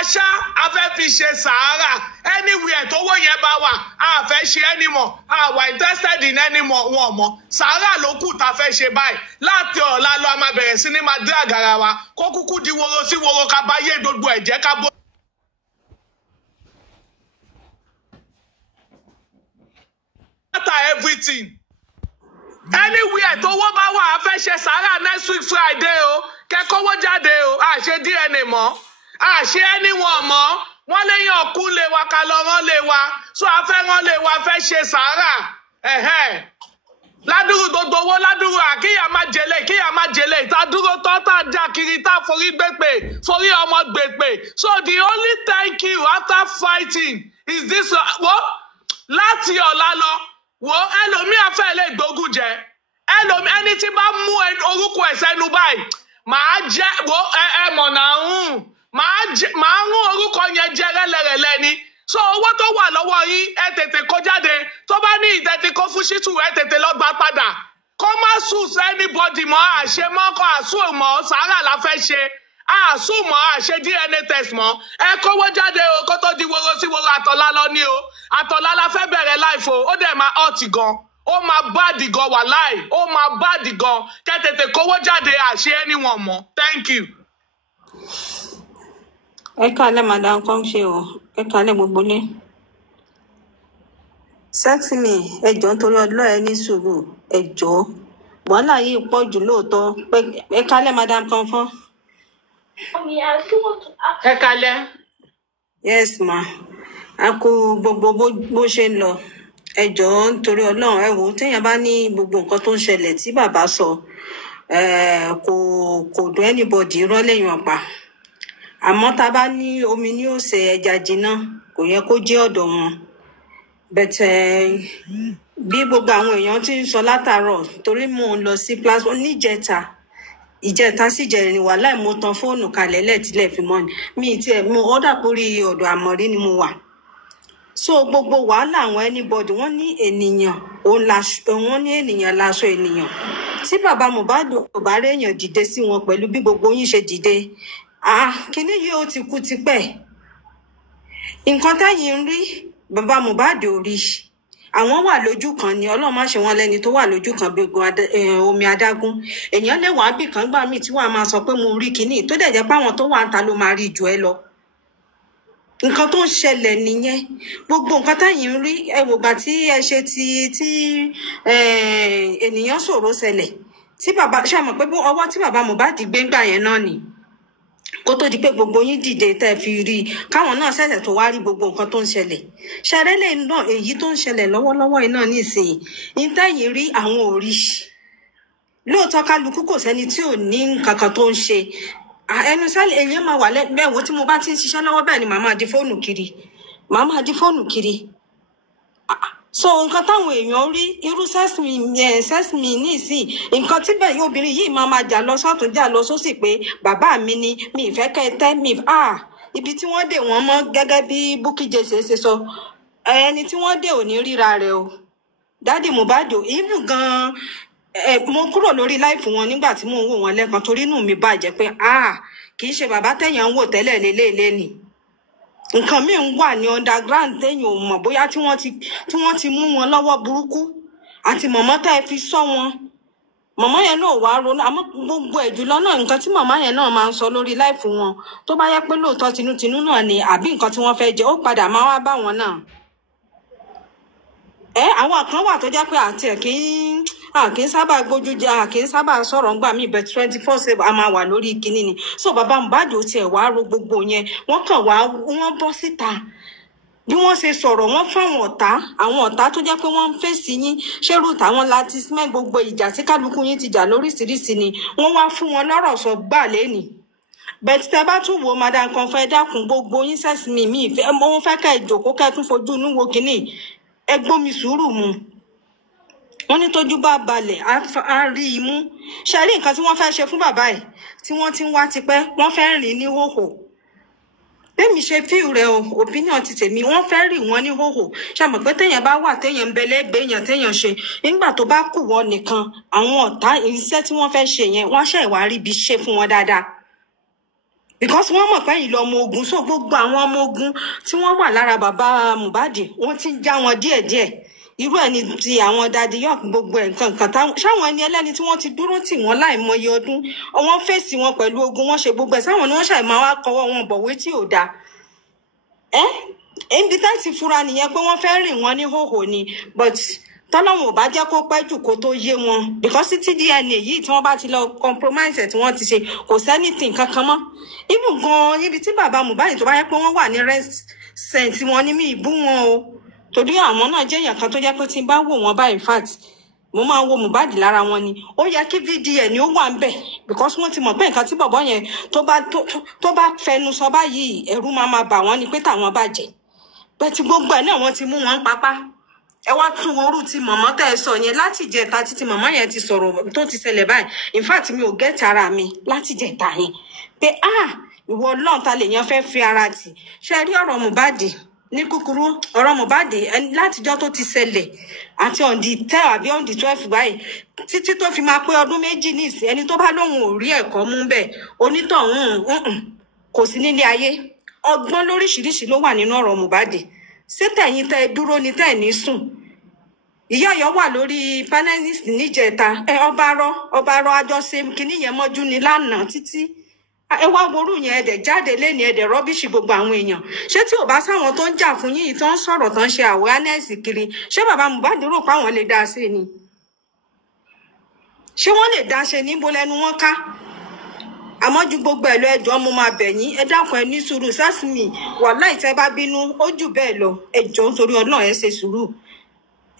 wa ṣá a fẹ́ fi ṣe sàárà anywhere tówó yẹn bá wà a fẹ́ ṣe anymore a wà interested in anymore wọn mọ́ sàárà ló kù tá a fẹ́ ṣe báyìí láti ọ̀la lọ a máa bẹ̀rẹ̀ sí ní máa dé àgàrà wa kó kúkú di woro sí woro ká bá yé gbogbo ẹ̀jẹ̀ ká bó. Everything anywhere tówó bá wà a fẹ́ ṣe sàárà next week Friday o kẹ́kọ̀ọ́wọ́ jáde o a ṣe DNA mọ́ a ṣe anyone mọ́ wọ́n léyìn ọ̀kú lè wa ká lọ rán lè wa so a fẹ́ rán lè wa fẹ́ ṣe sàárà ládùúrú gbogbo owó ládùúrú àkíyà má jẹlé ìta dúró tọ́ tá a já kiri tá a forí gbèpè forí ọmọ gbèpè so the only thank you after fighting is this láti ọ̀la lọ wo ẹlòmíà fẹ́ lè gbógun jẹ ẹni tí bá mú orúkọ ẹ̀ sẹ́nu báyìí màá jẹ́ wo mọ̀nà màá rún orúkọ yẹn jẹ rẹ́lẹ̀rẹ̀lẹ̀ ni so owó tó wà lọ́wọ́ yín ẹ tètè kó jáde tó bá ní ìtẹ̀tí kó fún ṣítù ẹ tètè lọ gbà padà kó má sùn anybody mọ́ àṣemọ́kọ́ àsùn mọ́ sàárà la fẹ́ ṣe àsùn mọ́ àṣe DNA test mọ́ ẹ kówó jáde o kó tó di woro sí woro àtọ̀lá lọ ní o àtọ̀lá la fẹ́ bẹ̀rẹ̀ láìfo ó dẹ̀ máa ọ̀tì gan ó máa báàdì gan wà láì ó máa báàdì gan kẹ́ tètè kówó jáde àṣe anyone mọ́ thank you. Ẹ káalẹ́ madam kan ṣe o ẹ káalẹ́ gbogbo lé sexy me ẹ jọ̀ọ́ nítorí ọlọ́ ẹ ní sùúrù ẹ jọ̀ọ́ wàhálà yìí pọ̀ jù lóòótọ́ ẹ káalẹ́ madam kan fọ́n. Ẹ káalẹ́. Yes ma a kú gbogbo bó ṣe ń lọ ẹ jọ̀ọ́ nítorí Ọlọ́run ẹ wò téèyàn bá ní gbogbo nǹkan tó ń ṣẹlẹ̀ tí bàbá sọ kò dùn anybody irọ́ lẹ́yìn ọ̀pá àmọ́ tá a bá ní omi ní òsè ẹja jìnnà kò yẹ kó jẹ́ ọ̀dọ̀ wọn bẹ̀tẹ̀ bí gbogbo àwọn èèyàn ti ń sọ látàárọ̀ torí mò ń lọ sí plasma ìjẹta sí ìjẹrin wà láì mo tan fóònù kalẹ̀ lẹ́ẹ̀tílẹ̀ fi mọ́ ni mi tiẹ̀ mo ọ́dà pórí ọ̀dọ̀ Àmọ̀rí ni mo wà so gbogbo wàhálà àwọn anybody wọ́n ní ènìyàn wọ́n ní ènìyàn láṣọ ènìyàn tí bàbá Mohbad ò bá réèyàn dìde sí wọn pẹ̀lú bí gbogbo yín ṣe dìde kíní yìí ó ti kú tipẹ́ nǹkan táyì ń rí bàbá Mohbad ò rí àwọn wà lójú kan ni Ọlọ́run má ṣe wọn lẹ́ni tó wà lójú kan bí omi adágún èèyàn lè wà bí kan gbà mí tí wàá máa sọ pé mo rí kíní tó dẹ̀ jẹ́ pé àwọn tó wà ń ta ló máa rí jù ẹ lọ nǹkan tó ń ṣẹlẹ̀ nìyẹn gbogbo nǹkan táyì ń rí ẹwògbà tí ẹ ṣe tí ènìyàn sọ̀rọ̀ ṣẹlẹ̀ tí bàbá ṣe mọ̀ pé ọwọ́ tí bàbá Mohbad gbé ńgbà yẹn náà ni kó tó di pé gbogbo yín dìde tẹ́ fi rí káwọn náà ṣẹ̀ṣẹ̀ tó wá rí gbogbo nǹkan tó ń ṣẹlẹ̀ ṣẹrẹ́lẹ̀ náà èyí tó ń ṣẹlẹ̀ lọ́wọ́lọ́wọ́ iná nísìnyí ìtẹ́yìn rí àwọn òrí lóòótọ́ kálukú kò sẹ́ni tí ò ní nǹkan kan tó ń ṣe ẹnu sálẹ̀ èèyàn máa wà lẹ́gbẹ̀ẹ́ wo tí mo bá ti ń ṣiṣẹ́ lọ́wọ́ bẹ́ẹ̀ ni màá máa di fóònù kiri so nǹkan táwọn èèyàn rí irú sẹ́sìmì nísìn nǹkan tí bẹ́ẹ̀ obìnrin yìí máa jà lọ sọ́tún jà lọ sósì pé bàbá mi ni mi ìfẹ́ kẹ́ ẹ tẹ́ mi ibi tí wọ́n dè wọ́n mọ́ gẹ́gẹ́ bí Bukky Jesse ṣe sọ ẹni tí wọ́n dè ò ní ríra rẹ̀ o dádì Mohbad even gan mo kúrò lórí láìfù wọn nígbà tí mò ń wò wọn lẹ́ẹ̀kan torí inú mi bàjẹ́ pé kì í ṣe bàbá tẹ̀yàn ń wò tẹ́lẹ̀ lélẹ́ẹ̀lẹ́ ni nǹkan míì ń wà ní underground téèyàn ò mọ̀ bóyá tí wọ́n ti mú wọn lọ́wọ́ burúkú àti mọ̀mọ́ tá ẹ fi sọ wọn mọ̀mọ́ yẹn náà wàá ronú àmọ́ gbogbo ẹ̀ jùlọ náà nǹkan tí mọ̀mọ́ yẹn náà máa ń sọ lórí láìfù wọn tó bá yẹ pé lóòótọ́ tinútinú náà ni àbí nǹkan tí wọ́n fẹ́ jẹ ó padà máa wá bá wọn náà àwọn kan wà tó jẹ́ pé àti ẹ̀ kì í sábà gbójú jẹ kì í sábà sọ̀rọ̀ ńgbà míì bẹ̀ 24/7 a máa wà lórí kinní ni so bàbá Mohbad ò tiẹ̀ wá ro gbogbo yẹn wọ́n kàn wá wọ́n bọ́ síta bí wọ́n ṣe sọ̀rọ̀ wọ́n fáwọn àwọn ọ̀tá tó jẹ́ pé wọ́n ń fèsì yín ṣérú táwọn láti smẹ́ gbogbo ìjà tí kálukú yín ti jà lóríṣiríṣi ni wọ́n wá fún wọn lọ́rọ̀ sọ gbà lẹ́nìí bẹ́ẹ̀ tẹ́ bá tún wo madam kan fẹ́ dákun gbogbo yín sẹ́sìmì mi ìfẹ́ mo fẹ́ kẹ́ ìjòkó kẹ́ tún fojú inú wo kinní ẹ gbómi sùúrù mu wọ́n ní tójú bá balẹ̀ á rí imú ṣe rí nǹkan tí wọ́n fẹ́ ṣe fún bàbá ẹ̀ tí wọ́n ti ń wá tipẹ́ wọ́n fẹ́ rìn ní hòhò bẹ́ẹ̀mi ṣe fíìl rẹ o opinion ti tèmi wọ́n fẹ́ rìn wọ́n ní hòhò ṣàmọ̀ pé téèyàn bá wà téèyàn ń bẹ lẹ́gbẹ̀ẹ́ èèyàn téèyàn ṣe nígbà tó bá kù wọ́n nìkan àwọn ọ̀tá iṣẹ́ tí wọ́n fẹ́ ṣe yẹn wọ́n ṣe ìwà rí ibi ṣe fún wọn dáadáa because wọ́n mọ̀ pé ìlú ọmọ ogun so gbogbo àwọn ọmọ ogun tí wọ́n wà lára bàbá Mohbad wọ́n ti ń já wọn díẹ̀díẹ̀ irú ẹni tí àwọn Daddy York gbogbo nǹkan táwọn ṣáwọn ẹni ẹlẹ́ni tí wọ́n ti dúró tì wọ́n láìmọye ọdún wọ́n fèsì wọn pẹ̀lú ogun wọ́n ṣe gbogbo ẹ̀ sáwọn ni wọ́n ṣàì máa wá kọwọ́ wọn bọ̀wé tí ò dáa ibi tá ti fura nìyẹn pé wọ́n fẹ́ rìn wọn ní hòhò ni but tọ́lọ́run ò bá jẹ́ kó pẹ́ jù kó tó yé wọn because tí DNA yìí tí wọ́n bá ti lọ compromise tí wọ́n ti ṣe kò sẹ́nìtìn kankan mọ́ even gan níbi tí bàbá Mohbad tó bá yẹ pé wọ́n wà ní rest center wọn ní mi ìbú wọn o torí àwọn náà jẹ́ èèyàn kan tó jẹ́ pé tí n bá wò wọ́n bá in fact mo máa wo Mohbad lára wọn ni ó yẹ kí VDN ó wà ń bẹ̀ because wọ́n ti mọ̀ pé nǹkan tí bọ̀bọ́ yẹn tó bá fẹnu sọ báyìí ẹ̀rù máa bà wọ́n ni pé táwọn bàjẹ́ bẹ́ẹ̀ tí gbogbo ẹ̀ náà wọ́n ti mú wọn pápá ẹ wá tún orú tí mọ̀mọ́ tẹ́ ẹ sọ yẹn láti ìjẹta títí mọ̀mọ́ yẹn ti sọ̀rọ̀ tó ti ṣẹlẹ̀ báyìí in fact mi ò gẹ́tì ara mi láti ìjẹta yẹn pé ìwọ Ọlọ́run ta lèèyàn fẹ́ fi ara tì ṣe rí ọ̀rọ̀ Mohbad ní kúkúrú ọ̀rọ̀ Mohbad látijọ́ tó ti ṣẹlẹ̀ àti on the 10 àbí on the 12 báyìí títí tó fi máa pé ọdún méjì ní ìsìn ẹni tó bá lóhun ò rí ẹ̀kọ́ mú bẹ́ẹ̀ onítọ̀hún kò sí nílé ayé ọgbọ́n lóríṣiríṣi ló wà nínú ọ̀rọ̀ Mohbad ṣé tẹ̀yin tẹ́ ẹ dúró ni tẹ́ ẹ ní sùn ìyá ọ̀yọ́ wà lórí panelist níjẹta ọba rọ àjọṣe kínní yẹn mọ́jú ni lánàá títí ẹ wá worú yẹn ẹ̀dẹ̀ jáde lẹ́ni ẹ̀dẹ̀ rọ́bìṣì gbogbo àwọn èèyàn ṣé tí ò bá sáwọn tó ń jà fún yín tó ń sọ̀rọ̀ tó ń ṣe awareness kiri ṣé bàbá Mohbad rò pé àwọn lè dá ṣe ni ṣé wọ́n lè dá ṣe níbo lẹ́nu wọn ká àmọ́ ju gbogbo ẹ̀ lọ ẹjọ́ mo máa bẹ̀ yín ẹ dákun ẹ ní sùúrù sásìmì wàláhì tẹ́ bá bínú ó jù bẹ́ẹ̀ lọ ẹjọ́ nítorí Ọlọ́run ẹ ṣe sùúrù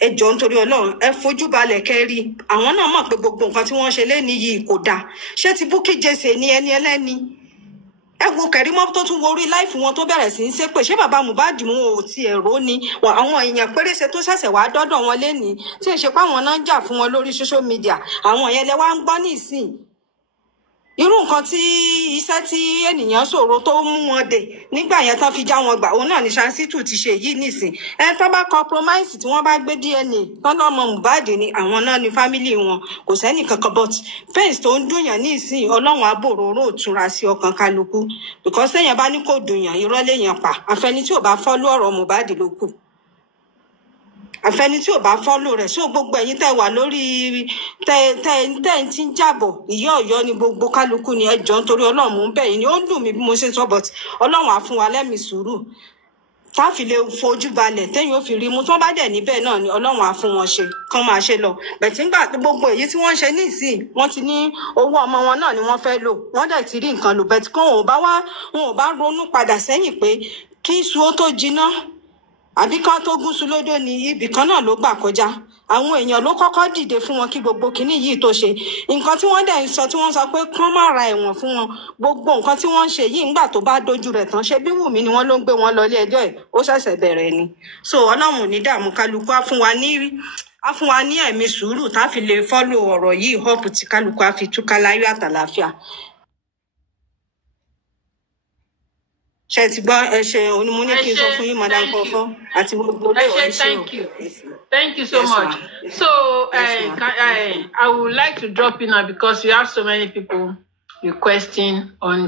ẹjọ́ nítorí Ọlọ́run ẹ fojú balẹ̀ kẹ́rí àwọn náà mọ̀ pé gbogbo nǹkan tí wọ́n ṣe léni yìí kò dáa ṣé ti Bukky Jesse ní ẹni ẹlẹ́ni ẹ wo Kẹ̀rímọ́ tó tún worí láìfù wọn tó bẹ̀rẹ̀ sí í ṣépè ṣé bàbá Mohbad wọn ò ti ẹ̀rọ ni àwọn èèyàn péréṣe tó ṣẹ̀ṣẹ̀ wá dọ́dọ̀ wọn léni tí èṣe pé àwọn náà ń jà fún wọn lórí social media àwọn yẹn lẹ wá ń gbọ́ nísìn irú nǹkan tí iṣẹ́ tí ènìyàn ṣòro tó mú wọn dè nígbà yẹn tán fi já wọn gbà òun náà ní Shansitu ti ṣe yìí nísìn ẹ tó bá compromise tí wọ́n bá gbé DNA tán lọ́mọ Mohbad ni àwọn náà ní family wọn kò sẹ́nì kankan but pains tó ń dùnyàn nísìn Ọlọ́run àbòròrò òtúnra sí ọkàn kálukú because téèyàn bá ní kò dùnyàn irọ́ léèyàn pa àfẹni tí ò bá follow ọ̀rọ̀ Mohbad ló kù àfẹni tí ò bá fọ́lò rẹ̀ só gbogbo ẹ̀yin tẹ́ wà lórí tẹ́ ti ń jàbọ̀ ìyá Ọ̀yọ́ ni gbogbo kálukú ni ẹjọ́ nítorí Ọlọ́run mò ń bẹ̀ yín ni ó dùn mí bí mo ṣe sọ but Ọlọ́run á fún wa lẹ́mìí sùúrù tá fi lè fojú balẹ̀ téyìn ó fi rí mú tó bá dẹ̀ níbẹ̀ náà ni Ọlọ́run á fún wọn ṣe kán máa ṣe lọ bẹ̀tí nígbà gbogbo èyí tí wọ́n ń ṣe nísìn wọ́n ti ní owó ọmọ wọn náà ni wọ́n fẹ́ lò wọ́n dẹ̀ ti rí nǹkan lò bẹ̀tí kó wọn ò bá ronú padà sẹ́yìn pé kí iṣu ó tó jiná àbí kan tó gúnṣu lódò ní ibì kan náà ló gbà kọjá àwọn èèyàn ló kọ́kọ́ dìde fún wọn kí gbogbo kinní yìí tó ṣe nǹkan tí wọ́n dẹ̀ ń sọ tí wọ́n sọ pé kán má ra ẹ̀wọ̀n fún wọn gbogbo nǹkan tí wọ́n ń ṣe yìí ńgbà tó bá dojú rẹ̀ tán ṣe bí Wùmí ni wọ́n ló ń gbé wọn lọ ilé ẹjọ́ ẹ̀ ó ṣẹ̀ṣẹ̀ bẹ̀rẹ̀ ni so Ọlọ́run ò ní dààmú kálukú á fún wa ní ẹ̀mí sùúrù tá fi lè fọ́lò ọ̀rọ̀ yìí hope tí kálukú á fi túká láyọ̀ àtàlàáfíà. ṣe ti gbọ́ ẹ ṣe onímọ̀ ní kí n sọ fún yín madam kọ̀ọ̀kan àti gbogbo ẹ ṣe thank you so much so I would like to drop in now because we have so many people requesting on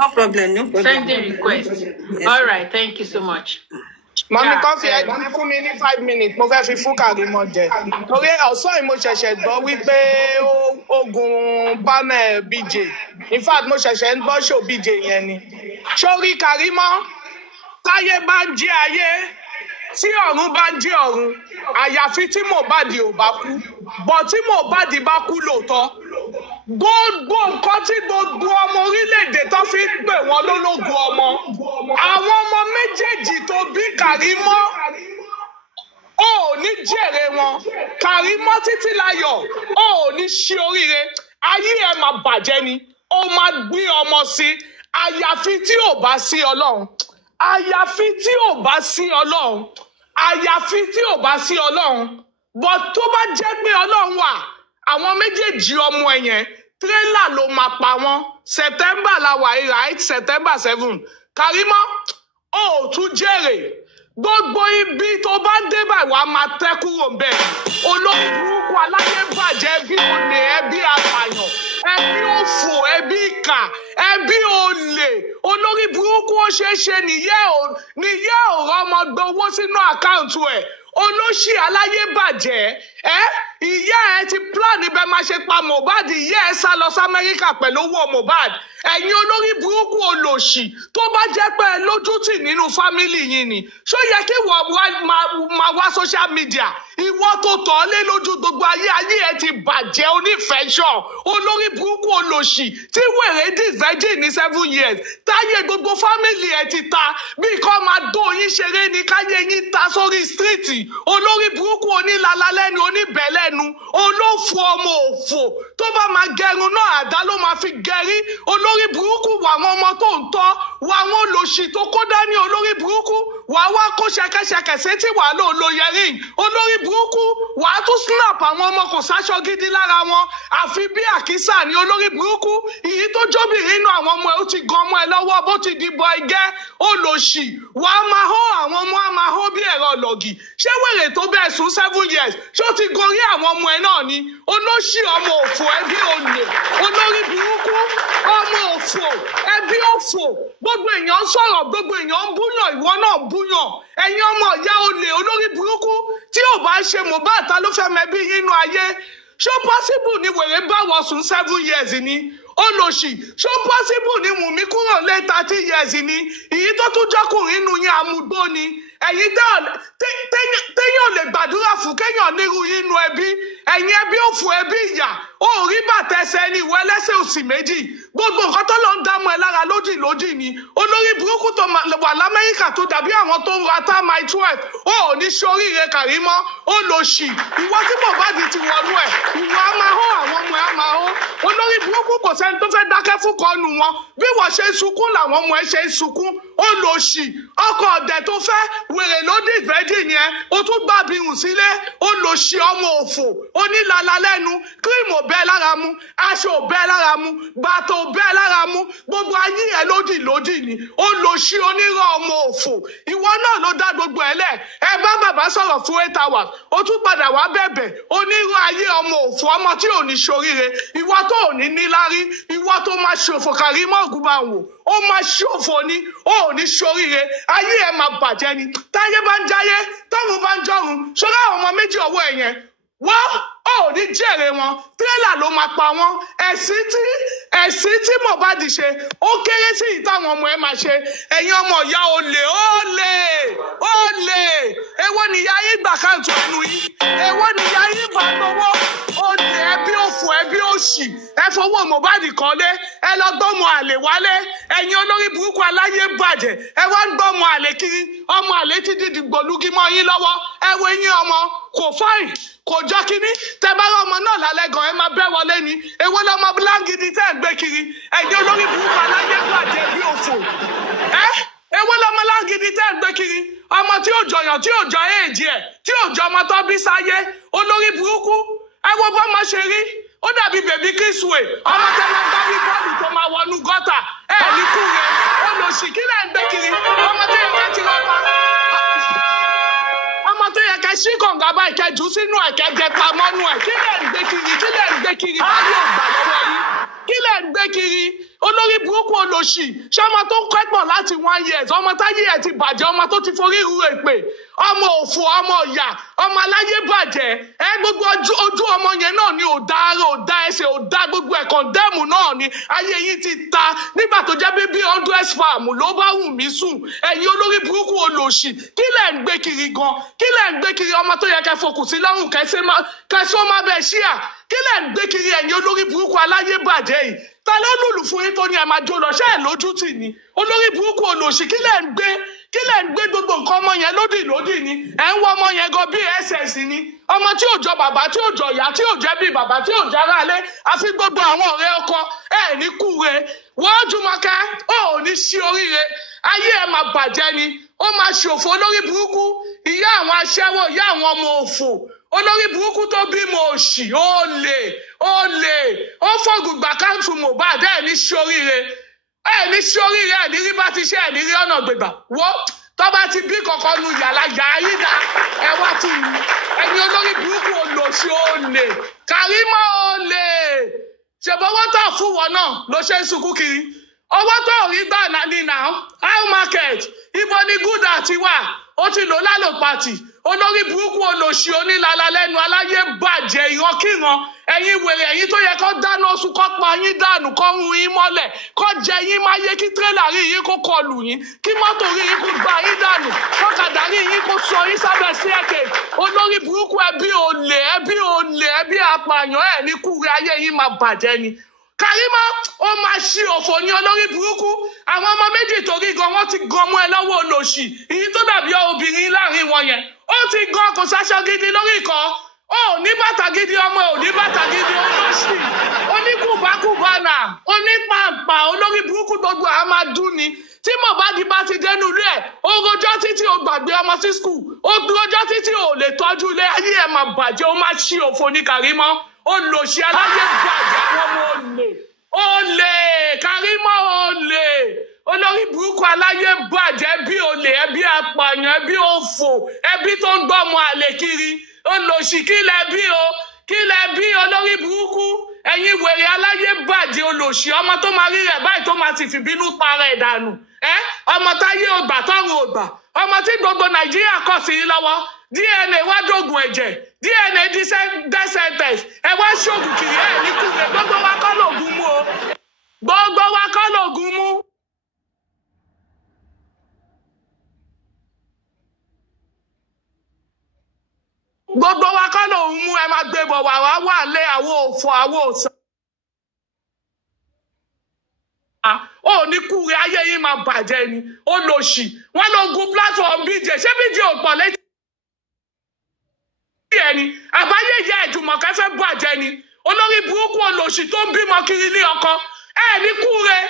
no problem sending requests all right thank you so much. Mami kan fi ẹgbẹ́ fún mi ní 5 minutes mo fẹ́ fi fún Kàrímọ́ jẹ torí ọ̀sán yìí mo ṣẹ̀ṣẹ̀ gbọ́ wípé ogun panel BJ in fact mo ṣẹ̀ṣẹ̀ ń gbọ́ show BJ yẹn ni sórí Kàrímọ́ táyé bá ń jí ayé tí ọ̀run bá ń jí ọ̀run àyàfi tí Mohbad ò bá kú bọ̀ tí Mohbad bá kú lóòótọ́ gbogbo nǹkan tí gbogbo ọmọ orílẹ̀-èdè tó fi ń pè wọ́n lólógun ọmọ àwọn ọmọ méjèèjì tó bí Kàrímọ́ ó ní jèrè wọn Kàrímọ́ Títílayọ̀ ó ní ṣe oríire ayé ẹ máa bàjẹ́ ni ó máa gbé ọmọ sí àyàfi tí ò bá sí Ọlọ́run àyàfi tí ò bá sí Ọlọ́run àyàfi tí ò bá sí Ọlọ́run bọ́ tó bá jẹ́ pé Ọlọ́run wà àwọn méjèèjì ọmọ ẹ̀yẹn tírélà ló máa pa wọ́n September la wà right September 7 Kàrímọ́ ó tún jèrè gbogbo ibi tó bá dé báyìí wàá máa tẹ́ kúrò ńbẹ̀ olórí burúkú aláyé bàjẹ́ ẹbí olè ẹbí apààyàn ẹbí òfò ẹbí ìkà ẹbí olè olórí burúkú ó ṣeé ṣe nìyẹ́ ò rọ́mọ gbowó sínú àkáǹtì ẹ̀ olóṣì aláyé bàjẹ́ ìyá ẹ ti plan ibẹ̀ máa ṣe pa Mohbad ìyá ẹ sá lọ sí Amẹ́ríkà pẹ̀lú owó Mohbad ẹ̀yin olórí burúkú olòṣì tó bá jẹ́ pé ẹ lójútì nínú fámìlì yìí ni ṣó yẹ kí wọ́n máa wá social media ìwọ tó tọ̀ lé lójú gbogbo ayé ẹ ti bàjẹ́ onífẹ̀ẹ́sọ̀ olórí burúkú olòṣì tí wèrè dì virgin ní 7 years táyé gbogbo fámìlì ẹ ti ta bí kò máa dó yín ṣeré ní káyé yín ta sórí stíìtì olórí burúkú onílalalẹ́nu oníbẹ̀lẹ́nu olófò ọmọ òfò tó bá máa gẹrun náà àdá ló máa fi gẹrí olórí burúkú wà àwọn ọmọ tó ń tọ́ wà àwọn olòṣì tó kó dání olórí burúkú wà wá kó ṣẹkẹṣẹkẹ sétí wà ló lo yẹrin olórí burúkú wà á tún snap àwọn ọmọ kò sáṣọ gidi lára wọn àfi bí àkísà ní olórí burúkú ìyí tó jóbìnrin inú àwọn ọmọ ẹ ó ti gan ọmọ ẹ lọ́wọ́ bó ti dìbò ẹgẹ́ olòṣì wà á máa hó àwọn ọmọ á máa hó bí ẹ̀rọ lọ́gì ṣé wèrè tó bẹ́ẹ̀ sùn 7 years ṣé ó ti gorí àwọn ọmọ ẹ náà ni olóṣì ọmọ òfò ẹbí olè olórí burúkú ọmọ òfò ẹbí òfò gbogbo èèyàn sọ̀rọ̀ gbogbo èèyàn ń búyàn ìwọ náà ń búyàn ẹ̀yin ọmọ ìyá olè olórí burúkú tí ò bá ṣe Mohbad ta ló fẹ́ mẹbí nínú ayé ṣó possible ni wèrè bá wọ sùn 7 years ni olòṣì ṣó possible ni Wùnmí kúrò lé 30 years ni ìyí tó tún jọkùnrin inú yín àmúgbó ni ẹ̀yin téèyàn lè gbàdúrà fún kéèyàn nírú inú ẹbí ẹ̀yin ẹbí òfò ẹbí ìyà ó rí bàtẹ́sẹ̀ ní ìwọ ẹlẹ́sẹ̀ òsì méjì gbogbo nǹkan tó lọ ń dámọ̀ ẹ lára lódì ni olórí burúkú tó wà l'Amẹ́ríkà tó dàbí àwọn tó ń ra tá my 12 ó ní ṣoríire Kàrímọ́ ó lò ṣì ìwọ tí Mohbad ti wọnú ẹ ìwọ á máa hó àwọn ọmọ ẹ á máa hó olórí burúkú kò sẹ́ni tó fẹ́ dákẹ́ fún kọ́nu wọn bí wọ́n ṣe ń sunkún làwọn ọmọ ẹ ṣe ń sunkún ó lò ṣì ọkọ ọ̀dẹ̀ tó fẹ́ wèrè lódì ìfẹ́jì yẹn ó tún gbà bíhùn sílé ó lò ṣì ọmọ òfò onílala lẹ́nu kírìmù ò bẹ́ẹ̀ lára mu aṣọ ò bẹ́ẹ̀ lára mu bàtà ò bẹ́ẹ̀ lára mu gbogbo ayé ẹ̀ lódì ni ó lò ṣì onírọ̀ ọmọ òfò ìwọ náà ló dá gbogbo ẹ̀ lẹ̀ ẹ bá bàbá sọ̀rọ̀ fún 8 hours ó tún padà wá bẹ̀bẹ̀ onírọ̀ ayé ọmọ òfò ọmọ tí ò ní ṣoríire ìwọ tó ò ní níláárí ìwọ tó máa ṣòfò Kàrímọ́ Ògúnbàwò ó máa ṣòfò ni ó ò ní ṣoríire ayé ẹ̀ máa bàjẹ́ ni táyé bá ń jáyé tọ́run bá ń jọ́run ṣọ́ra àwọn ọmọ méjì ọwọ́ ẹ̀ yẹn wọ́n ò ní jèrè wọn tírélà ló máa pa wọ́n ẹ̀sìn tí Mohbad ṣe ó kéré sí ìtàwọn ọmọ ẹ̀ máa ṣe ẹ̀yin ọmọ ìyá olè èwo nìyá yín gbà káàtó ẹnu yín èwo nìyá yín gbà gbowó olè ẹbí òfò ẹbí òṣì ẹ fowó Mohbad kọ́lé ẹ lọ gbọ́mọ àlè wálé ẹ̀yin olórí burúkú aláyé bàjẹ́ ẹ wá ń gbọ́mọ àlè kiri ọmọ àlè ti dìdì gbòlúgi mọ́ yín lọ́wọ́ ẹ wo yín ọmọ kò fáìn kò jọ kínní tẹ bá rọ ọmọ náà lálẹ́ gan ẹ máa bẹ́ wọlé ni èwo lọmọ bíláǹgìdì tẹ́ ẹ̀ ń gbé kiri ẹ̀yin olórí burúkú aláyé bàjẹ́ bí òfò èwo lọmọ láǹgìdì tẹ́ ẹ̀ ń gbé kiri ọmọ tí ò jọyàn tí ò jọ èèjì ẹ̀ tí ò jọ ọmọ tó bí sáyé olórí burúkú ẹ wo bọ́mọ ṣe rí ó dàbí bèbí Kingsway ọmọ tẹ́lẹ̀ gbábí bọ́ọ̀lù tó máa wọnú gọ́tà ẹ̀ ní kú rẹ̀ olóṣì kí lẹ̀ ń gbé kiri ọmọ tó yẹ ká ti rọ́pa ọmọ tó yẹ ká ṣí kànga báyìí kẹjù sínú ẹ̀ kẹjẹ pamọ́nú ẹ̀ kí lẹ̀ ń gbé kiri báyìí ò gbà lọ́wọ́ yín kí lẹ̀ ń gbé kiri olórí burúkú olóṣì ṣọmọ tó kẹ́pọ̀ láti 1 year ọmọ táyé ẹ̀ ti bàjẹ́ ọmọ tó ti forí ru èpè ọmọ òfò ọmọ ìyà ọmọ aláyé bàjẹ́ ẹ gbogbo ojú ọmọ yẹn náà ni ò dá ara ò dá ẹsẹ̀ ò dá gbogbo ẹ̀kan dẹ́mù náà ni ayé yín ti ta nígbà tó jẹ́ bíbí 100 spam ló bá wù mí sùn ẹ̀yin olórí burúkú olóṣì kí lẹ̀ ń gbé kiri gan kí lẹ̀ ń gbé kiri ọmọ tó yẹ kẹ́ fokùn sí lọ́rùn kẹsọ́ má bẹ́ẹ̀ ṣíà kí lẹ̀ ń gbé kiri ẹ̀yin olórí burúkú aláyé bàjẹ́ yìí ta ló lùlù fún yín tó ní ẹ máa jó lọ ṣé ẹ lójú tì ní olórí burúkú olóṣì kí lẹ̀ ń gbé gbogbo nǹkan ọmọ yẹn lódì ni ẹ ń wọ ọmọ yẹn gan bí ss ni ọmọ tí ò jọ bàbá tí ò jọ ìyá tí ò jẹ́ bí bàbá tí ò jẹ́ aráalé àfi gbogbo àwọn ọ̀rẹ́ ọkọ ẹ ní kúre wọ́n Jùmọ̀kẹ́ ò ní sí oríire ayé ẹ máa bàjẹ́ ni ó máa ṣòfò olórí burúkú ìyá àwọn aṣẹ́wó ìyá àwọn ọmọ òfò olórí burúkú tó bímọ òṣì olè ó fọ̀gùn gbà káńtù Mohbad ẹ ní sí oríire ẹ ní rí bá ti ṣe ẹ ní rí ọ̀nà gbègbà wọ́n tó bá ti bí kankan nu yàrá yìí dá ẹ wá fún mi ẹni olórí burúkú olòṣì olè Karimo olè ṣèbọwọ́ tó fún wọn náà ló ṣe ń sunkún kiri owó tó rí gbà ní now how market ibo ni gúdà ti wà ó ti lò lálòpàtì olórí burúkú olòṣì onílàlà lẹ́nu aláyé bàjẹ́ ìrankíran ẹ̀yin wèrè ẹ̀yin tó yẹ kó dáná sun kó pa yín dànù kó run yín mọ́lẹ̀ kó jẹ yín máyé kí tírélà rí yín kó kọlù yín kí mọ́tò rí yín kó gbá yín dànù kọ́kadà rí yín kó sọ yín sábẹ́ sí ẹ̀kẹ́ olórí burúkú ẹbí olè ẹbí apààyàn ẹ̀ ní kúrẹ́ ayé yín máa bàjẹ́ ni. Karimo ó máa ṣí òfò ní olórí burúkú àwọn ọmọ méjì torí gan wọn ti gan mọ́ ẹ lọ́wọ́ olòṣì èyí tó dàbí obìnrin láàrin wọn yẹn ó ti gan kò sáṣọ gidi lórí ìkọ́ ó ní bàtà gidi ọmọ ò ní bàtà gidi olóṣì oníkùbákùbánà onípàǹpà olórí burúkú gbogbo àwọn máa dún ni tí Mohbad bá ti dénú ilé ẹ̀ ó rojọ́ títí ó gbàgbé ọmọ sí skul ó rojọ́ títí ó lè tọ́jú ilé ayé ẹ̀ máa bàjẹ́ ó máa ṣí òfò ní Karimo olòṣì aláyé bàjẹ́ àwọn ọmọ olè Karimo olè olórí burúkú aláyé bàjẹ́ bí olè ẹbí apààyàn ẹbí òfò ẹbí tó ń gbọ́mọ àlè kiri olòṣì kílẹ̀ bí olórí burúkú ẹ̀yin wèrè aláyé bàjẹ́ olòṣì ọmọ tó máa rí rẹ̀ báyìí tó máa ti fìbínú para ẹ̀ dànù ọmọ táyé ògbà tọrùn ògbà ọmọ tí gbogbo Nàìjíríà kọ̀ sí lọ́wọ́ DNA wá dògùn ẹ̀jẹ̀ DNA descendants ẹ wá ṣògùn kiri ẹ̀ ní kúrẹ́ gbogbo wa kọ́ lògùn mú o gbogbo wa kọ́ lògùn mú. Gbogbo wa kọ́ lòun mú ẹ máa gbé bọ̀ wà lé àwọ̀ òfò àwọ̀ òsàn. Ó ní kúrẹ́ ayé yín máa bàjẹ́ ni olòṣì wọ́n ló gun platform BJ ṣé BJ ò pọ̀ létí ẹni àbáyé ìyá Ẹ̀jùmọ̀kẹ́ fẹ́ bàjẹ́ ni olórí burúkú olòṣì tó ń bímọ kiri ní ọkọ ní kúrẹ́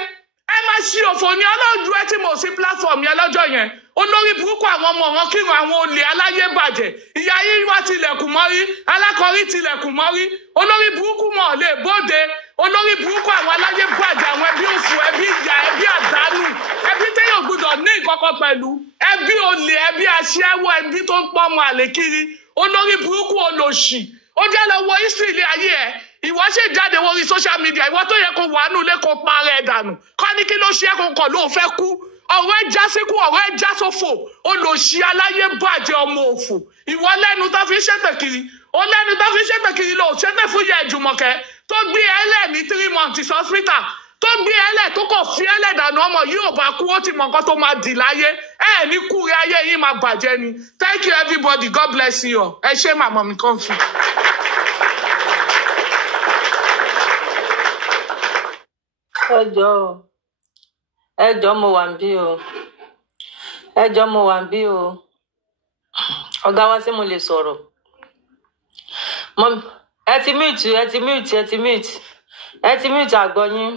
ẹ máa ṣí òfò ní ọlọ́ọ̀dún ẹ tí mo sí platform yẹn lọ́jọ́ yẹn olórí burúkú àwọn ọmọ wọn kírun àwọn olè aláyé bàjẹ́ ìyá yìí wá tilẹ̀kùn mọ́rí alákọ̀ọ́rí tilẹ̀kùn mọ́rí olórí burúkú mọ̀ lè bóde olórí burúkú àwọn aláyé bàjẹ́ àwọn ẹbí òfò ẹbí ìyá ẹbí àdánù ẹbí téèyàn gbọ́dọ̀ ní ìkọ̀kọ̀ pẹ̀lú ẹbí olè ẹbí aṣẹ́wó ẹbí tó ń pọ̀ ọmọ àlè kiri olórí burúkú olòṣì ó jẹ́ lọ wọ history ilé ayé ẹ̀ ìwọ ṣe jáde wọrí social media ìwọ tó yẹ kó wà nù lé kó para ẹ̀ dànù kọ́ ní kí ló ṣe é kó kọ̀ ló fẹ́ kú ọ̀rọ̀ ẹ̀ já síkú ọ̀rọ̀ ẹ̀ já sófò olòṣì aláyé bàjẹ́ ọmọ òfò ìwọ lẹ́nu tó fi ṣépè kiri ó lẹ́nu tó fi ṣépè kiri lọ ṣépè fún Ìyá Ẹ̀jùmọ̀kẹ́ tó gbé ẹlẹ́ ní 3 months hospital tó gbé ẹlẹ́ tó kọ̀ fi ẹlẹ́ dànù ọmọ yìí ò bá kú ó ti mọ̀ nǹkan tó máa dì láyé ní kúrẹ́ ayé yìí máa bàjẹ́ ni thank you everybody God bless you all ẹ ṣé màmá mi kàn fún. ẹjọ́ mo wà ń bí o ẹjọ́ mo wà ń bí o ọ̀gá wa ṣé mo lè sọ̀rọ̀ ẹ ti mute àgbọ̀yìn.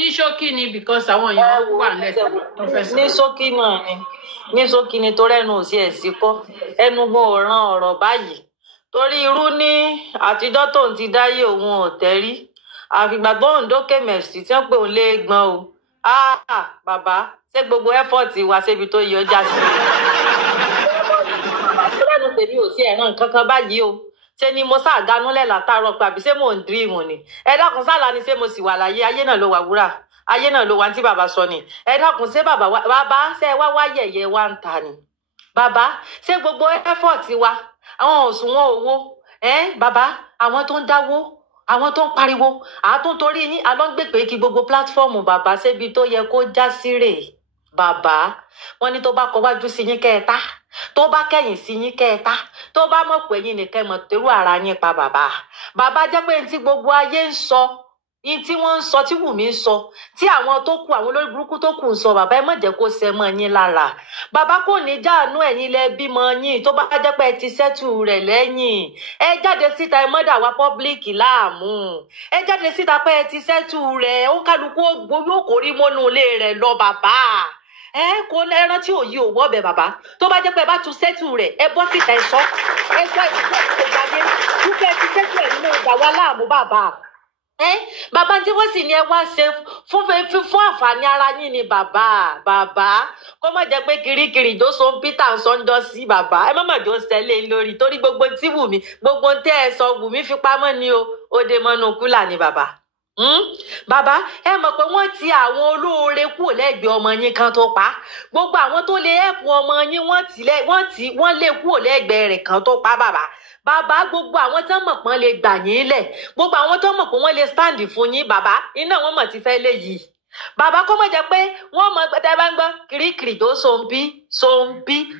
ní ṣókí ni because àwọn èèyàn wà lẹ́sẹ̀. ní ṣókí ni torí ẹnu ò sí ẹ̀sìn kọ́ ẹnu gbọ́n ọ̀ràn ọ̀rọ̀ báyìí torí irú ní àtijọ́ tó ń ti dáyé òun ò tẹ́rí àfìgbà tó ń dókè mẹ̀sì tí wọ́n pè òun lé gbọ́n o bàbá ṣé gbogbo ẹ́fọ̀tì wa ṣébi tó yọ ọjà sí i lẹ́nu tèmi ò sí ẹ̀ràn kankan báyìí o ṣe ni mo ṣàgánúlẹ̀ látàárọ̀ pé àbí ṣé mò ń dírìmù ni ẹ dákun sálà ni ṣé mo sì wà láyé ayé náà ló wà wúrà ayé náà ló wà tí bàbá sọ ni ẹ dákun ṣé bàbá ṣe wá yẹ̀yẹ́ wa ń ta ni bàbá ṣé gbogbo ẹ́fọ̀tì wa àwọn òṣùwọ̀n owó bàbá àwọn tó ń dáwó àwọn tó ń pariwo àtún torí yín alọ́ngbèpè kí gbogbo pílátífọ́ọ̀mù bàbá ṣébi tó yẹ kó já sí rèé bàbá wọn ní tó bá kọ wájú sí yín kẹta tó bá kẹ̀yìn sí yín kẹta tó bá mọ̀ pé yín nìkan mọ̀ tẹrù ara yín pa bàbá jẹ́ pé tí gbogbo ayé ń sọ yín tí wọ́n ń sọ tí Wùmí ń sọ tí àwọn tó kù àwọn olórí burúkú tó kù ń sọ bàbá ẹ má jẹ́ kó ṣẹ mọ́ yín lára bàbá kò ní jáàánú ẹ̀yin lẹ bímọ yín tó bá jẹ́ pé ẹ ti sẹ́tù rẹ̀ lẹ́yìn ẹ jáde síta ẹ mọ́dà wá pọ́blíkì láàmú ẹ jáde síta pé ẹ ti sẹ́tù rẹ̀ ó kálukú ògbó yóò kórí mọ́nú ilé rẹ̀ lọ bàbá kò ní ẹran tí ò yí òwò ọbẹ bàbá tó bá jẹ́ pé ẹ bá tún sẹ́tù rẹ̀ ẹ bọ́ síta ẹ sọ ìgbàgbé dúpẹ́ ti sẹ́tù ẹ̀ nínú ìgbà wa láàmú bàbá Bàbá tí wọ́n sì ní ẹ wá ṣe fún àǹfààní ara yín ni bàbá kó má jẹ́ pé kirikiri tó so Peter sọ́njọ́ sí bàbá ẹ má mà jọ ṣẹlẹ̀ lórí torí gbogbo tí Wùmí gbogbo tẹ́ ẹ sọ Wùmí fi pamọ́ ni o ó dé mọ́nú kúlà ni bàbá. Bàbá ẹ mọ̀ pé wọ́n ti àwọn olóore kúrò lẹ́gbẹ̀ẹ́ ọmọ yín kan tó pa gbogbo àwọn tó lè ẹ̀pù ọmọ yín wọ́n lè kúrò lẹ́gbẹ̀ẹ́ rẹ̀ kan tó pa bàbá gbogbo àwọn tó mọ̀ pọ́n lè gbà yín lẹ̀ gbogbo àwọn tó mọ̀ pé wọ́n lè stand fún yín bàbá iná wọn mọ̀ ti fẹ́ lé yìí bàbá kó mọ̀ jẹ́ pé wọ́n mọ̀ tẹ́ bá ń gbọ́ kirikiri tó sombi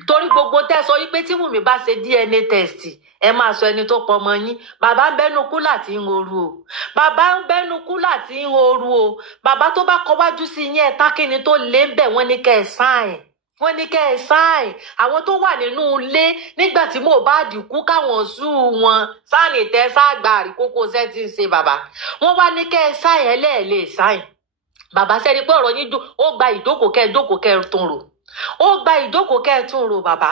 torí gbogbo tẹ́ sọ wípé tí Wùmí bá ṣe DNA test ẹ máa sọ ẹni tó pọ̀ ọmọ yín bàbá ń bẹ́nu kúlà tí ń oru o bàbá ń bẹ́nu kúlà tí ń oru o bàbá tó bá kọwájú sí yín ẹ̀ tákìní tó lé ń bẹ̀ wọ́n ní kẹ́ ẹ̀ sáìn wọ́n ní kẹ́ ẹ sáìn àwọn tó wà nínú ilé nígbà tí Mohbad kú káwọn sú wọn sáàni tẹ sáàgbà àríkókò sẹ́tì ń ṣe bàbá wọ́n wá ní kẹ́ ẹ sáìn ẹlẹ́ẹ̀lẹ́ sáìn bàbá sẹ́ni pé ọ̀rọ̀ yín ó gba ìjókòó kẹ́ ẹ tún rò ó gba ìjókòó kẹ́ ẹ tún rò bàbá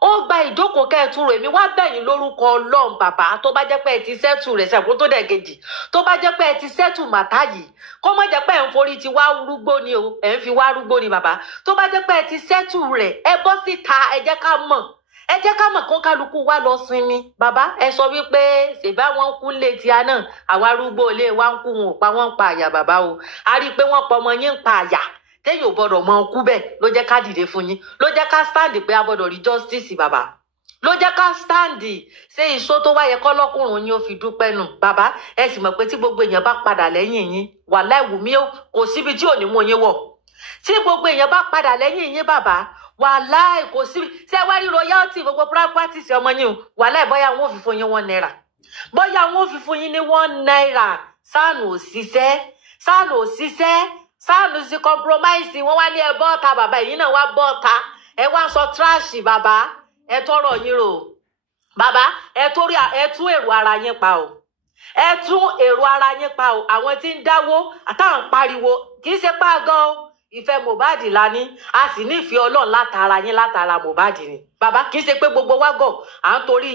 ó gba ìjókòó kẹ́ ẹ tún rò èmi wá bẹ̀yìn lórúkọ Ọlọ́run bàbá tó bá jẹ́ pé ẹ ti sẹ́tù rẹ̀ sẹ́kó tó dẹ̀ kejì tó bá jẹ́ pé ẹ ti sẹ́tù màtá yìí kó má jẹ́ pé ẹ ń forí ti wá rúgbó ni o ẹ ń fi wá rúgbó ni bàbá tó bá jẹ́ pé ẹ ti sẹ́tù rẹ̀ ẹ bọ́ síta ẹ jẹ́ ká mọ̀ kó kálukú wá lọ sinmi bàbá ẹ sọ wípé ṣèbá wọn kú lé tíá náà àwa arúgbó ilé wa ń kú wọn ò pa wọn ń pa àyà bàbá o a rí i pé wọn pọ ọmọ yín ń pa àyà téèyàn ò gbọdọ̀ mọ ọkú bẹ́ẹ̀ ló jẹ́ ká dìde fún yín ló jẹ́ ká stand pé a gbọdọ̀ rí justice bàbá ló jẹ́ ká stand ṣé iṣó tó wáyé kọ́lọ́kùnrin yín ó fi dúpẹ́ nù bàbá ẹ sì mọ̀ pé tí gbogbo èèyàn bá padà lẹ́yìn yín wàláhì Wùmí kò síbi tí ò ní mú yín wọ̀ tí gbogbo èèyàn bá padà lẹ́yìn yín bàbá wàláhì kò síbi ṣé wá rí royalty gbogbo properties ọmọ yín wàláhì bóyá wọn ò fi fún yín £1 bóyá wọn ò fi fún yín ní £1 sáànù òṣìṣẹ́ sáànù sí compromise wọn wá ní ẹ bọ́ọ̀ta bàbá ẹ̀yin náà wá bọ́ọ̀ta ẹ wá sọ trash bàbá ẹ tọrọ yín rò bàbá ẹ tún èrò ara yín pa o ẹ tún èrò ara yín pa o àwọn tí ń dáwó àtàwọn pariwo kì í ṣe pa gan o ìfẹ́ Mohbad la ní a sì nífẹ̀ẹ́ Ọlọ́run látara Mohbad ni bàbá kì í ṣe pé gbogbo wa gọ̀ à ń torí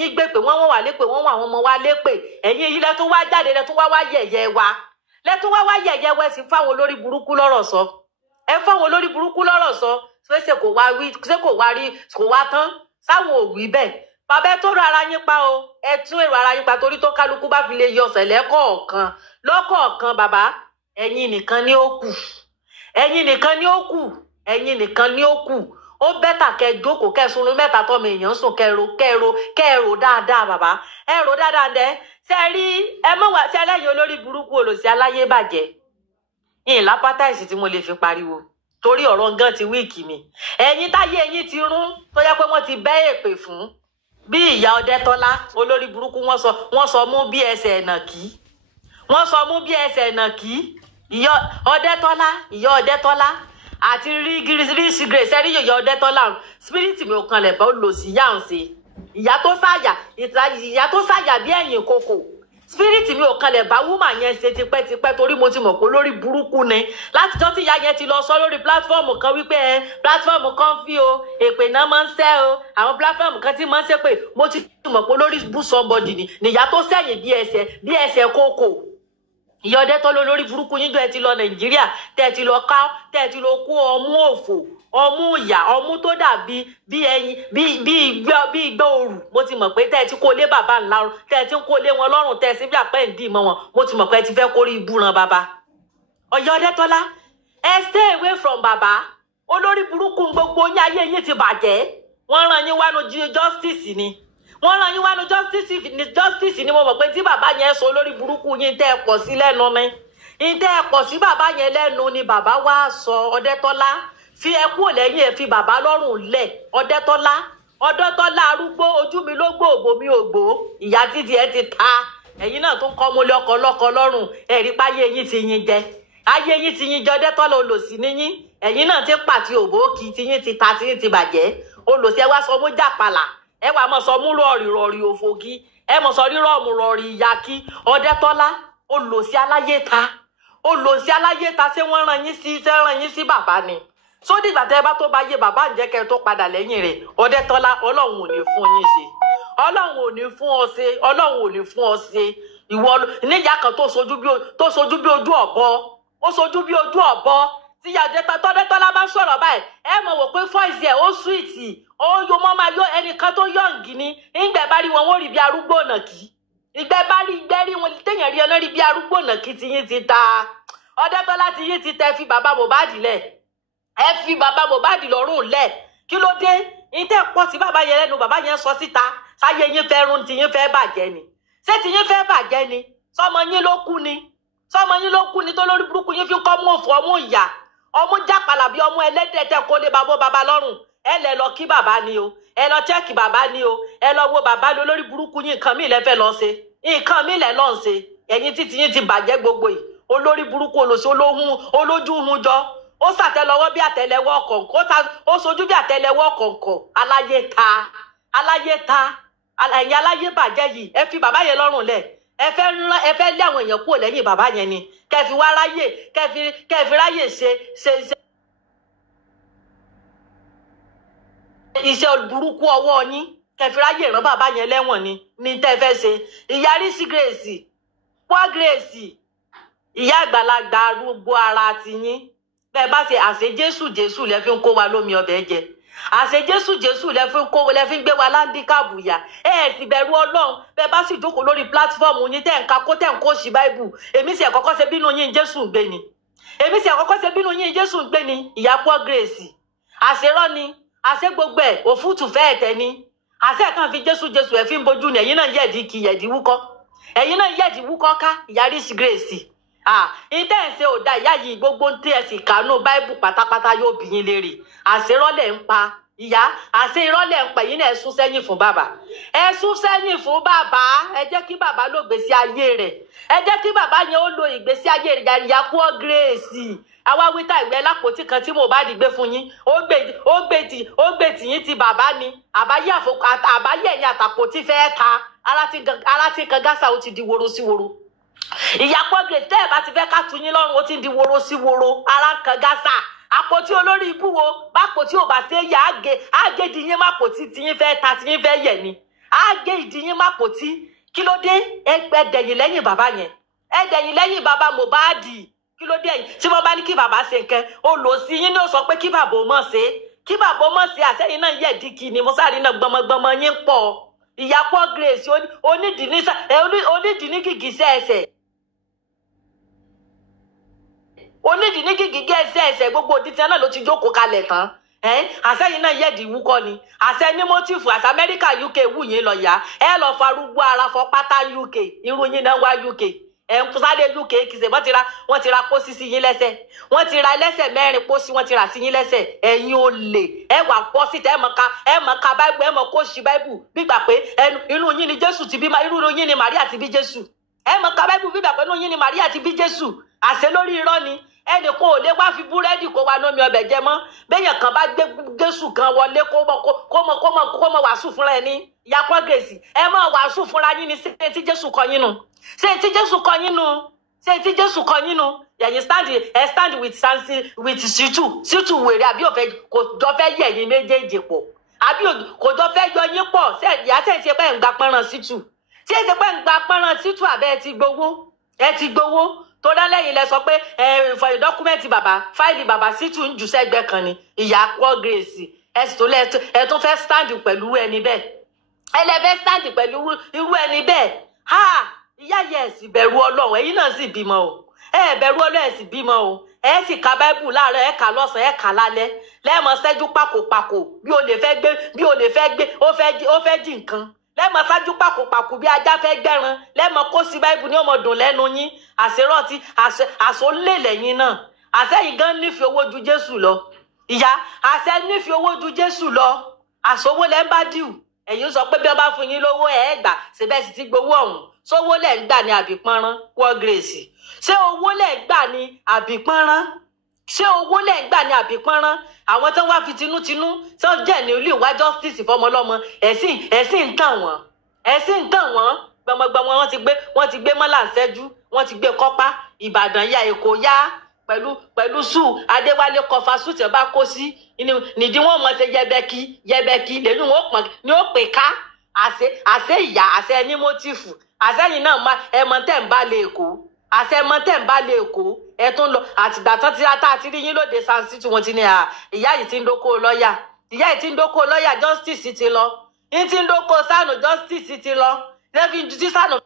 yín gbèpè wọ́n wà lépè wọ́n wà àwọn ọmọ wa lépè ẹ̀yin yìí lẹ́tún wá jáde lẹ́tún wá yẹ̀yẹ́ wa sí fáwọn olórí burúkú lọ́rọ̀ sọ ẹ fáwọn olórí burúkú lọ́rọ̀ sọ ṣé kò wá tán sáwọn òwì bẹ́ẹ̀ bàbá ẹ tó rọ ara yín pa o ẹ tún èrò ara yín pa torí tó kálukú bá fi lè yọ ọ̀sẹ̀ lọ́kọ̀ọ̀kan bàbá ẹ̀yin nìkan ni ó kù ó bẹ́tà kẹ́ jókòó kẹ́ sunú mẹ́ta tọ́mọ èèyàn sùn kẹ́rò dáadáa bàbá ẹ rò dáadáa dẹ́ ṣe rí ẹ mọ̀ wá ṣe ẹlẹ́yin olórí burúkú olòṣì aláyé bàjẹ́ ìyìn lápátáìsì tí mo lè fi pariwo torí ọ̀rọ̀ gan ti wíìkì mi ẹ̀yin táyé ẹ̀yin ti rún tó yẹ pé wọ́n ti bẹ́ èpè fún bí ìyá Ọdẹ́tọ́lá olórí burúkú wọ́n sọ mú bí ẹsẹ̀ ẹ̀nà kí ìyá Ọdẹ́tọ́lá àti rí grace ẹ̀rí ìyá Ọdẹ́tọ́lá spirit mi ò kanlẹ̀ bá ó lò sí yá ń ṣe ìyá tó sáyà bí ẹ̀yìn kòkò spirit mi ò kanlẹ̀ bá wúmà yẹn ṣe tipẹ́tipẹ́ torí mo ti mọ̀ pé lórí burúkú ni látijọ́ tí ìyá yẹn ti lọ sọ lórí pílátífọ́ọ̀mù kan wípé pílátífọ́ọ̀mù kan fi o èpè náà máa ń ṣẹ́ o àwọn pílátífọ́ọ̀mù kan tí máa ń ṣe pé mo ti mọ̀ pé lórí bú somebody ni ìyá tó sẹ́yìn bí ẹsẹ̀ kókò ìyá Ọdẹ́tọ́lá lórí burúkú yín jọ ẹ ti lọ Nàìjíríà tẹ́ ẹ ti lọ kó ọmú òfò ọmú ìyá ọmú tó dàbí bí ẹyin bí igbá òrù mo ti mọ̀ pé tẹ́ ẹ ti kó lé bàbá ńlá tẹ́ ẹ ti ń kó lé wọn lọ́rùn tẹ́ ẹ sí bí àpẹ́ǹdì mọ́ wọn mo ti mọ̀ pé ẹ ti fẹ́ kórí ibú ran bàbá ìyá Ọdẹ́tọ́lá ẹ stay away from bàbá olórí burúkú gbogbo yín ayé yín ti bàjẹ́ wọ́n rán yín wánu justice ni mo mọ̀ pé tí bàbá yẹn sọ lórí burúkú yín tẹ́ ẹ pọ̀ sí lẹ́nu ni ìtẹ́ ẹ pọ̀ sí bàbá yẹn lẹ́nu ni bàbá wá sọ Ọdẹ́tọ́lá fi ẹ kúrò lẹ́yìn ẹ fi bàbá lọ́rùn lẹ̀ Ọdẹ́tọ́lá arúgbó ojú mi ló gbó òbò mi ò gbó ìyá títí ẹ ti ta ẹ̀yin náà tún kọ́ mọ́lẹ́ ọkọ̀ lọ́rùn ẹ̀rí páyé yín ti yín jẹ Ọdẹ́tọ́lá olòṣì níyín ẹ̀yin náà ti pàtí òbó kí ti yín ti ta ti yín ti bàjẹ́ olòṣì ẹ wá sọ mú jàpàlà ẹ wà mọ sọ mú rọrì òfògì ẹ mọ sọ rírọmù rọrì ìyàkí Ọdẹ́tọ́lá olòṣì aláyé ta ṣé wọ́n rán yín sí bàbá ni sódì ìgbà tẹ́ bá tó bá yé bàbá ǹjẹ́ kẹ́ tó padà lẹ́yìn rẹ̀ Ọdẹ́tọ́lá Ọlọ́run ò ní fún yín ṣe Ọlọ́run ò ní fún ọ ṣe ìwọ níyà kan tó sojú bí ojú ọ̀bọ ó sojú bí ojú ọ̀bọ tí Tọ́lá bá sọ̀rọ̀ báyìí ẹ mọ̀ wò pé fọ́ìsì ẹ̀ ó súwìtì ó yọ mọ́ máa yọ ẹnìkan tó yọ̀ǹgì ni ìgbẹ́ bá rí wọn wọ́n rí bí arúgbó nàkí ìgbẹ́ bá rí ìgbẹ́ rí wọn téèyàn rí ọ̀nà rí bí arúgbó nàkí tí yín ti ta Ọdẹ́tọ́lá tí yín ti tẹ fi bàbá Mohbad lẹ̀ ẹ fi bàbá Mohbad lọ́rùn lẹ̀ kí ló dé ìtẹ́ pọ̀ sí bàbá yẹn lẹ́nu bàbá yẹn sọ síta sáyé yín fẹ́ run tí yín fẹ́ bàjẹ́ ni ṣé tí yín fẹ́ bàjẹ́ ni sọmọ yín ló kú ni tó lórí burúkú yín fi kọ́ mú òfò ọmú ìyá ọmú jápàlà bí ọmú ẹlẹ́dẹ̀ tẹ́ kó lé bàbá lọ́rùn ẹ lẹ lọ kí bàbá ni o ẹ lọ chẹ́ẹ̀kì bàbá ni o ẹ lọ wo bàbá ni olórí burúkú yín nǹkan míì lẹ́fẹ́ lọ ṣe nǹkan míì lẹ́ lọ́n ṣe ẹ̀yin títí yín ti bàjẹ́ gbogbo yìí olórí burúkú olóṣù olójú hun jọ ó ṣàtẹ́lẹwọ́ bí àtẹ́lẹwọ́ kọ̀ǹkọ̀ ó sojú bí àtẹ́lẹwọ́ kọ̀ǹkọ̀ aláyé ta ẹ̀yin aláyé bàjẹ́ yìí ẹ fi bàbá yẹn lọ́rùn lẹ̀ ẹ fẹ́ lé àwọn èèyàn kúrò lẹ́yìn bàbá yẹn ni kẹfì wá ráyè kẹfì ráyè ṣe iṣẹ́ burúkú ọwọ́ yín kẹfì ráyè rán bàbá yẹn lẹ́wọ̀n ni tẹ́ fẹ́ ṣe ìyarí sí Grace wá Grace ìyá àgbàlagbà arúgbó ara ti yín bẹ́ẹ̀ bá ṣe àṣẹ Jésù lẹ fi ń kó wa lómi ọbẹ̀ jẹ àṣẹ Jésù lẹ fi ń gbé wa láńdíkàbù yá ẹ sì bẹ̀rù Ọlọ́run bẹ́ẹ̀ bá sì jókòó lórí pílátífọ́ọ̀mù yín tẹ́ ń kó sí báìbù èmi sì ẹ̀kọ́kọ́ ṣe bínú yín Jésù ń gbé ni ìyá pọ́ Grace àṣerọ́ ni àṣẹ gbogbo ẹ̀ òfútù fẹ́ ẹ̀tẹ̀ ni àṣẹ kan fi Jésù ẹ̀ fi ń bojú ni ẹ̀yin náà yẹ̀dí wúkọ́ ká ìyá sí Grace ìtẹ́ǹsẹ̀ ò da ìyá yìí gbogbo tí ẹ sì kánú báìbù pátápátá yóò bí yín léèrè àṣerọ́lẹ̀ ń pa ìyá àṣẹ ìrọ́lẹ̀ ń pa yín náà ẹ sún sẹ́yìn fún bàbá ẹ jẹ́ kí bàbá lo ìgbésí ayé rẹ̀ ẹ jẹ́ kí bàbá yẹn ó lo ìgbésí ayé rẹ̀ ìyá pọ́ Grace àwa wíta ìwé lápòtí kan tí Mohbad gbé fún yín ó gbé tìyín ti bàbá ni àbáyé ẹ̀yìn àtàpótí fẹ́ ta ara ti kan gásà ó ti di woro sí woro ìyá pọ́ Grace tẹ́ ẹ̀ bá ti fẹ́ ká tu yín lọ́rùn ó ti di woro sí woro ara kan gásà àpótí olórí ibú wo bápòtí ò bá ṣe yà ágé ìdíyín mápòtí tiyín fẹ́ ta tiyín fẹ́ yẹ̀ ni ágé ìdíyín mápòtí kí ló dé ẹ dẹ̀yìn lẹ́yìn bàbá yẹn ẹ dẹ̀yìn lẹ́yìn bàbá Mohbad kí ló dé yìí tí wọ́n bá ní kí bàbá ṣe nǹkan ó lò sí yín ní ó sọ pé kí bàbá ó mọ̀ ṣe àṣẹyìn náà yẹ̀ díkì ni mo sáré náà gbọmọgbọmọ yín pọ̀ ìyá pọ́ Grace onídìí ní gìgísẹ̀ ẹsẹ̀ onídìí ní gìgísẹ̀ ẹsẹ̀ gbogbo òdìtẹ́ náà ló ti jókòó kalẹ̀ tán àṣẹyìn náà yẹ̀dí wúkọ́ ni àṣẹ ní mọ́tìfù àṣẹ Amẹ́ríkà UK wù yín lọ yá ẹ lọ farúgbó ara fọ pátá UK irú yín náà wá UK ẹ ń sáré UK kìsẹ wọ́n ti ra pósí sí yín lẹ́sẹ̀ wọ́n ti ra ẹlẹ́sẹ̀ 4 pósí wọ́n ti rà sí yín lẹ́sẹ̀ ẹ̀yin olè ẹ wà pọ́sítà ẹ mọ̀ ká báìbù ẹ mọ̀ kó sí báìbù gbígbà pé inú yín ni Jésù ti bí irú yín ni Màríà ti bí Jésù ẹ mọ̀ ká báìbù gbígbà pé inú yín ni Màríà ti bí Jésù àṣẹ lórí irọ́ ni ẹnì kan ò lè wá fi búrẹ́dì kó wa lómi ọbẹ̀ jẹ mọ́ béèyàn kan bá gbé Jésù kan wọlé kó mọ wàásù fúnra ẹni ìyá pọ́ Grace ẹ mọ wàásù fúnra yín ni ṣé tí Jésù kọ yín nu ṣé tí Jésù kọ yín nu ẹ̀yin stand with Ṣítù wèrè àbí kò jọ fẹ́ yẹ̀ yín méjèèjì pọ̀ àbí kò jọ fẹ́ yọ yín pọ̀ ìyá tẹ̀ ṣe pé ń gba pọ́nrán Ṣítù ṣé ṣe pé ń gba pọ́nrán Ṣítù àbẹ́ ẹ ti gbowó tó dá lẹ́yìn lẹ sọ pé for dọ́kúmẹ́ǹtì bàbá fáìlì bàbá Ṣítù ń jù sẹ́gbẹ́ kan ni ìyá pọ́ Grace ẹ tún fẹ́ stand pẹ̀lú ẹni bẹ́ẹ̀ ẹ lẹ fẹ́ stand pẹ̀lú irú ẹni bẹ́ẹ̀ ìyá yẹ ẹ sì bẹ̀rù Ọlọ́run ẹ̀yin náà sì bímọ o ẹ bẹ̀rù Ọlọ́run ẹ sì bímọ o ẹ sì ka báíbù láàárọ̀ ẹ kà lọ́sàn ẹ kà lálẹ́ lẹ́ẹ̀mọ ṣẹ́jú pàkópàkó bí o lè fẹ́ gbé ó fẹ́ jí nǹkan lẹ́ẹ̀mọ ṣáájú pàkópàkó bí ajá fẹ́ gbẹ́ran lẹ́ẹ̀mọ kó sí báíbù ní ọmọ dùn lẹ́nu yín àṣerọ́tì àṣọlé lẹ́yìn náà àṣẹyìn gan nífẹ̀ẹ́ owó ju Jésù lọ ìyá àṣẹ nífẹ̀ẹ́ owó ju Jésù lọ àṣọwó lẹ́ ń bá dìú ẹ̀yin sọ pé bí wọ́n bá fún yín lówó ẹ̀ gbà síbẹ̀ sì ti gbowó ọ̀hún sówó lẹ̀ ń gbà ní àbípọ́nrán pọ́ Grace ṣé owó lẹ̀ ń gbà ní àbípọ́nrán àwọn tó wá fi tinútinú tó jẹ́ ní olú ìwà justice fọmọlọ́mọ ẹ̀sìn ń tàn wọ́n gbọmọgbọmọ wọ́n ti gbé mọ́là ṣẹ́jú wọ́n ti gbé kọ́pá Ìbàdàn ya Èkó yá pẹ̀lú sùn Adéwálé kọfà sùn tí wọ́n bá kó sí nídìí wọ́n mọ̀ ṣe yẹbẹkí lẹ́yìn wọn pọ̀ ní ó pè ká àṣẹ ìyá àṣẹ ní mọ́tìfù àsẹ́yìn náà ẹ mọ̀ tẹ́ ń bá lé Èkó àṣẹ mọ̀ tẹ́ ń bá lé Èkó ẹ tún lọ àtìgbà tán tí ata àti rí yín lóde sansi tí wọ́n ti ní ìyá yìí ti ń dóko lọ́ọ̀yà ìyá yìí ti ń dóko lọ́ọ̀yà justice ti lọ yín ti ń dóko Sànù justice ti lọ lẹ́fí tí Sànù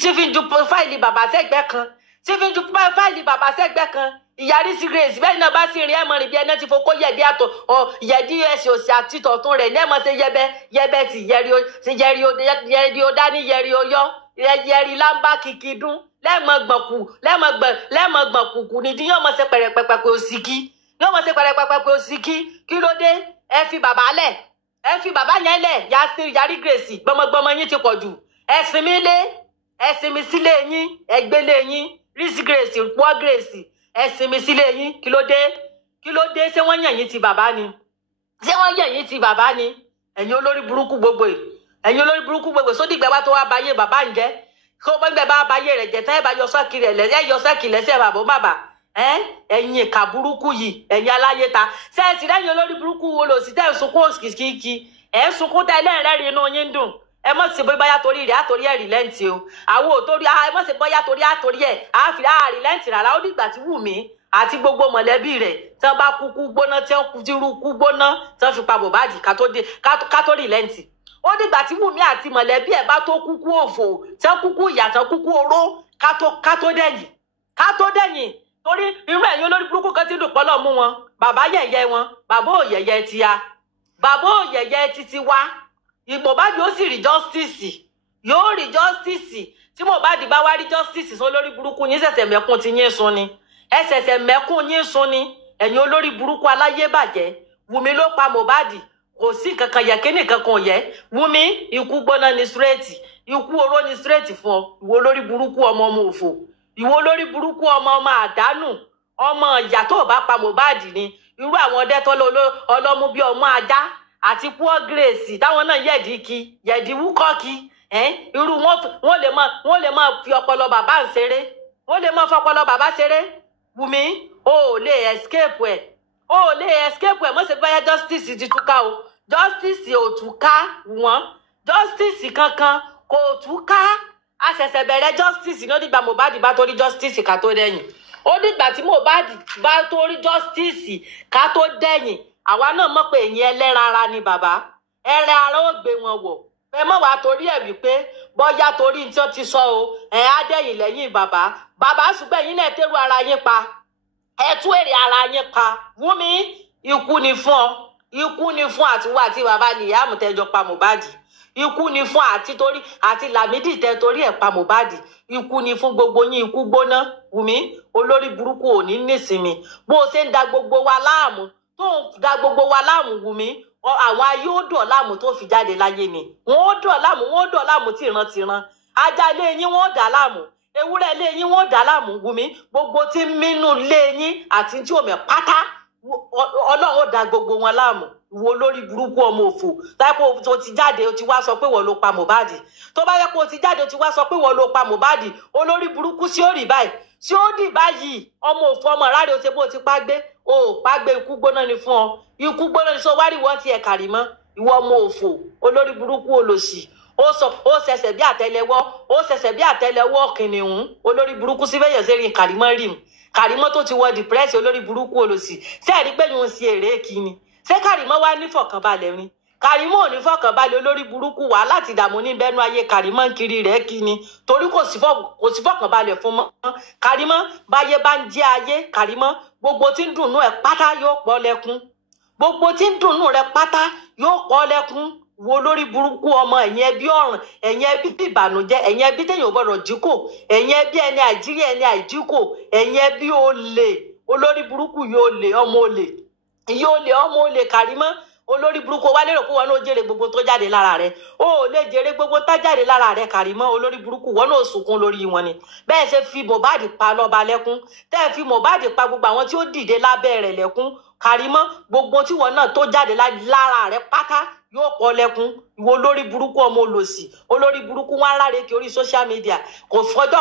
tí fi ju fáìlì bàbá sẹ́gbẹ́ kan tí fi ju fáìlì bàbá sẹ́gbẹ́ kan ìyàrí sí Grace bẹ́ẹ̀ náà bá sì rìn ẹ̀mọ́ rìn bí ẹni tí fokó yẹ̀dí àtọ̀ yẹ̀dí ẹ̀sìn òsì àti tọ̀tún rẹ̀ ní ẹ̀mọ́ ṣe yẹbẹ́ tí yẹ̀rí ó dání yẹ̀rí ó yọ yẹ̀rí lámbá kìkì dún lẹ́mọ̀ gbọ̀nkùkù nídìí yóò mọ̀ ṣe pẹ̀rẹ̀pẹ̀pẹ̀ òsìkí yóò mọ̀ ṣe pẹ̀rẹ̀pẹ̀pẹ̀ òsìkí kí ló dé ẹ fi bàbá lẹ̀ ẹ fi bàbá yẹn lẹ̀ yàrí Grace gbọmọgbọmọ yín ti pọ̀ jù ẹ̀sìn mi lé ẹ̀sìn mi sílé yín ẹgbẹ́lé yín rísí Grace pọ́ Grace ẹ̀sìn mi sílé yín kí ló dé ṣé wọ́n yàn yín ti bàbá ni ṣé wọ́n yàn yín ti bàbá ni ẹ̀yin olórí burúkú gbogbo sódìgbẹ́ wá tó wá báyé bàbá ń jẹ́ kó gbẹ́gbẹ́ bá báyé rẹ̀ jẹ́ tẹ́ ẹ bá yọ sọ́ọ̀kì rẹ̀ lẹ́sẹ̀ bàbá ẹ̀yin ìka burúkú yìí ẹ̀yin aláyé ta ṣé ẹ sì lẹ́yìn olórí burúkú wo lò sí tẹ́ ẹ sunkún òkìkí ẹ̀ ń sunkún tẹ́ ẹlẹ́rìí inú yín dùn ẹ mọ̀ sí bóyá torí rẹ̀ àtòrí ẹ̀ rìlẹ́ǹtì o àwọn òtórí ẹ mọ̀ sí bóyá torí àtòrí ẹ̀ àfìlà rìlẹ́ǹtì rárá ó dìgbà tí Wùmí àti gbogbo mọ̀lẹ́bí rẹ̀ tí wọ́n bá kúkú gbóná tí wọ́n ti rú kú gbóná tí wọ́n fi pa Mohbad ká tó rìlẹ́ǹtì ó dìgbà tí Wùmí àti mọ̀lẹ́bí ẹ̀ bá tó kúkú òfò tí wọ́n kúkú ìyà tí wọ́n kúkú oró ká tó dẹ̀yìn torí irú ẹ̀yin olórí burúkú kan ti dùn pọ́lọ́ mú wọn bàbá yẹ̀yẹ́ wọn bàbá ò yẹ̀yẹ́ ti ya bàbá ò yẹ̀yẹ́ titi wá Mohbad yóò sì rí justice tí Mohbad bá wá rí justice sọ lórí burúkú yín ṣẹ̀ṣẹ̀ mẹ́kún ti yín sun ni ẹ ṣẹ̀ṣẹ̀ mẹ́kún yín sun ni ẹ̀yin olórí burúkú aláyé bàjẹ́ Wùmí ló pa Mohbad kò sí kankan yẹ kíní kankan yẹ Wùmí ikú gbóná ni straight ikú oró ni straight fún ọ ìwọ olórí burúkú ọmọ òfò ìwọ olórí burúkú ọmọ àdánù ọmọ ìyá tó bá pa Mohbad ni irú àwọn ọdẹ tó ọlọ́mú bí ọmọ ajá àti poor Grace táwọn náà yẹ̀dí wúkọ́kí irú wọ́n lè máa fi ọpọlọ bàbá ń ṣeré wọ́n lè máa fọpọlọ bàbá ṣeré Wùmí o lè escape ẹ̀ mọ́ sí báyá justice ti túká o justice ò túká wọ́n justice kankan kò túká a ṣẹ̀ṣẹ̀ bẹ̀rẹ̀ justice ní ó dìgbà Mohbad bá tó rí justice ká tó dẹ̀yìn ó dìgbà tí Mohbad bá tó rí justice ká tó dẹ̀yìn àwa náà mọ̀ pé èyí ẹlẹ́ran ara ni bàbá ẹran ara ó gbé wọn wọ̀ ẹ mọ̀ wá torí ẹ̀ wípé bọ́yá torí tí wọ́n ti sọ o ẹ̀ á dẹ̀yìn lẹ́yìn bàbá ṣùgbọ́n ẹ̀yin náà tẹ́rù ara yín pa ẹ tú èrè ara yín pa Wùmí ikú ni fún àtiwọ́ àti bàbá Liam tẹ́jọ pa Mohbad ikú ni fún àti Lámídì tẹ́ torí ẹ̀ pa Mohbad ikú ni fún gbogbo yín ikú gbóná Wùmí olórí burúkú ò ní nísinmi bó o ṣe ń da gbogbo wa láàmú tó ń da gbogbo wa láàmú Wùmí àwọn ayé ó dọ̀ láàmú tó fi jáde láyé ni wọ́n ó dọ̀ láàmú tìran ajá ilé yín wọ́n dà láàmú ewúrẹ́ ilé yín wọ́n dà láàmú Wùmí gbogbo tí mínú ilé yín àti tí omi pátá Ọlọ́run ó da gbogbo wọn láàmú wo lórí burúkú ọmọ òfò táìpọ̀ tó ti jáde ó ti wá sọ pé wọ́n ló pa Mohbad tó bá yẹ kó o ti jáde ó ti wá sọ pé wọ́n ló pa Mohbad olórí burúkú sí ó rí báyìí tí ó dì báyìí ọmọ òfò ọmọ ráre ó ṣe bó ti pa gbé o pa gbé ikú gbóná ni fún ọ ikú gbóná ni sọ wárí wọn ti ẹ̀ka rí mọ́ ìwọ ọmọ òfò olórí burúkú olòṣì ó ṣẹ̀ṣẹ̀ bí àtẹ́lẹwọ́ kìnìún olórí burúkú sí bẹyẹ sẹrin Kàrímọ́ tó ti wọ dìpírẹsì olórí burúkú olòṣì sẹẹrí pé yóò ṣe èrè kíni ṣé Kàrímọ́ wá ní fọkànbalẹ̀ rin Kàrímọ́ ò ní fọkànbalẹ̀ olórí burúkú wà láti dààmú ní bẹnu ayé Kàrímọ́ ń kiri rẹ̀ kíni torí kò sí fọkànbalẹ̀ fún mọ́ Kàrímọ́ báyé bá ń jẹ ayé Kàrímọ́ gbogbo tí ń dùnnú ẹ pátá yóò pọ̀ lẹ́kún gbogbo tí ń dùnnú rẹ pátá yóò pọ̀ lẹ́kún wo lórí burúkú ọmọ ẹ̀yin ẹbí ọ̀ràn ẹ̀yin ẹbí ìbànújẹ́ ẹ̀yin ẹbí téèyàn gbọ́dọ̀ jíkò ẹ̀yin ẹbí ẹni àìjírí ẹni àìjíkò ẹ̀yin ẹbí olè olórí burúkú yóò lè ọmọ olè Kàrímọ́ olórí burúkú wa lérò pé wọn náà jèrè gbogbo tó jáde lára rẹ̀ ó lè jèrè gbogbo tó jáde lára rẹ̀ Kàrímọ́ olórí burúkú wọn náà sunkún lórí wọn ni bẹ́ẹ̀ ṣe fi Mohbad pa lọ́ba lẹ́kún tẹ́ fi Mohbad pa gbogbo àwọn tí ó dìde lábẹ́ rẹ̀ lẹ́kún Kàrímọ́ gbogbo tí wọn náà tó jáde lára rẹ̀ pátá yóò pọ̀ lẹ́kún ìwọ olórí burúkú ọmọ olòṣì olórí burúkú wọn láre kí orí social media kò fi ọjọ́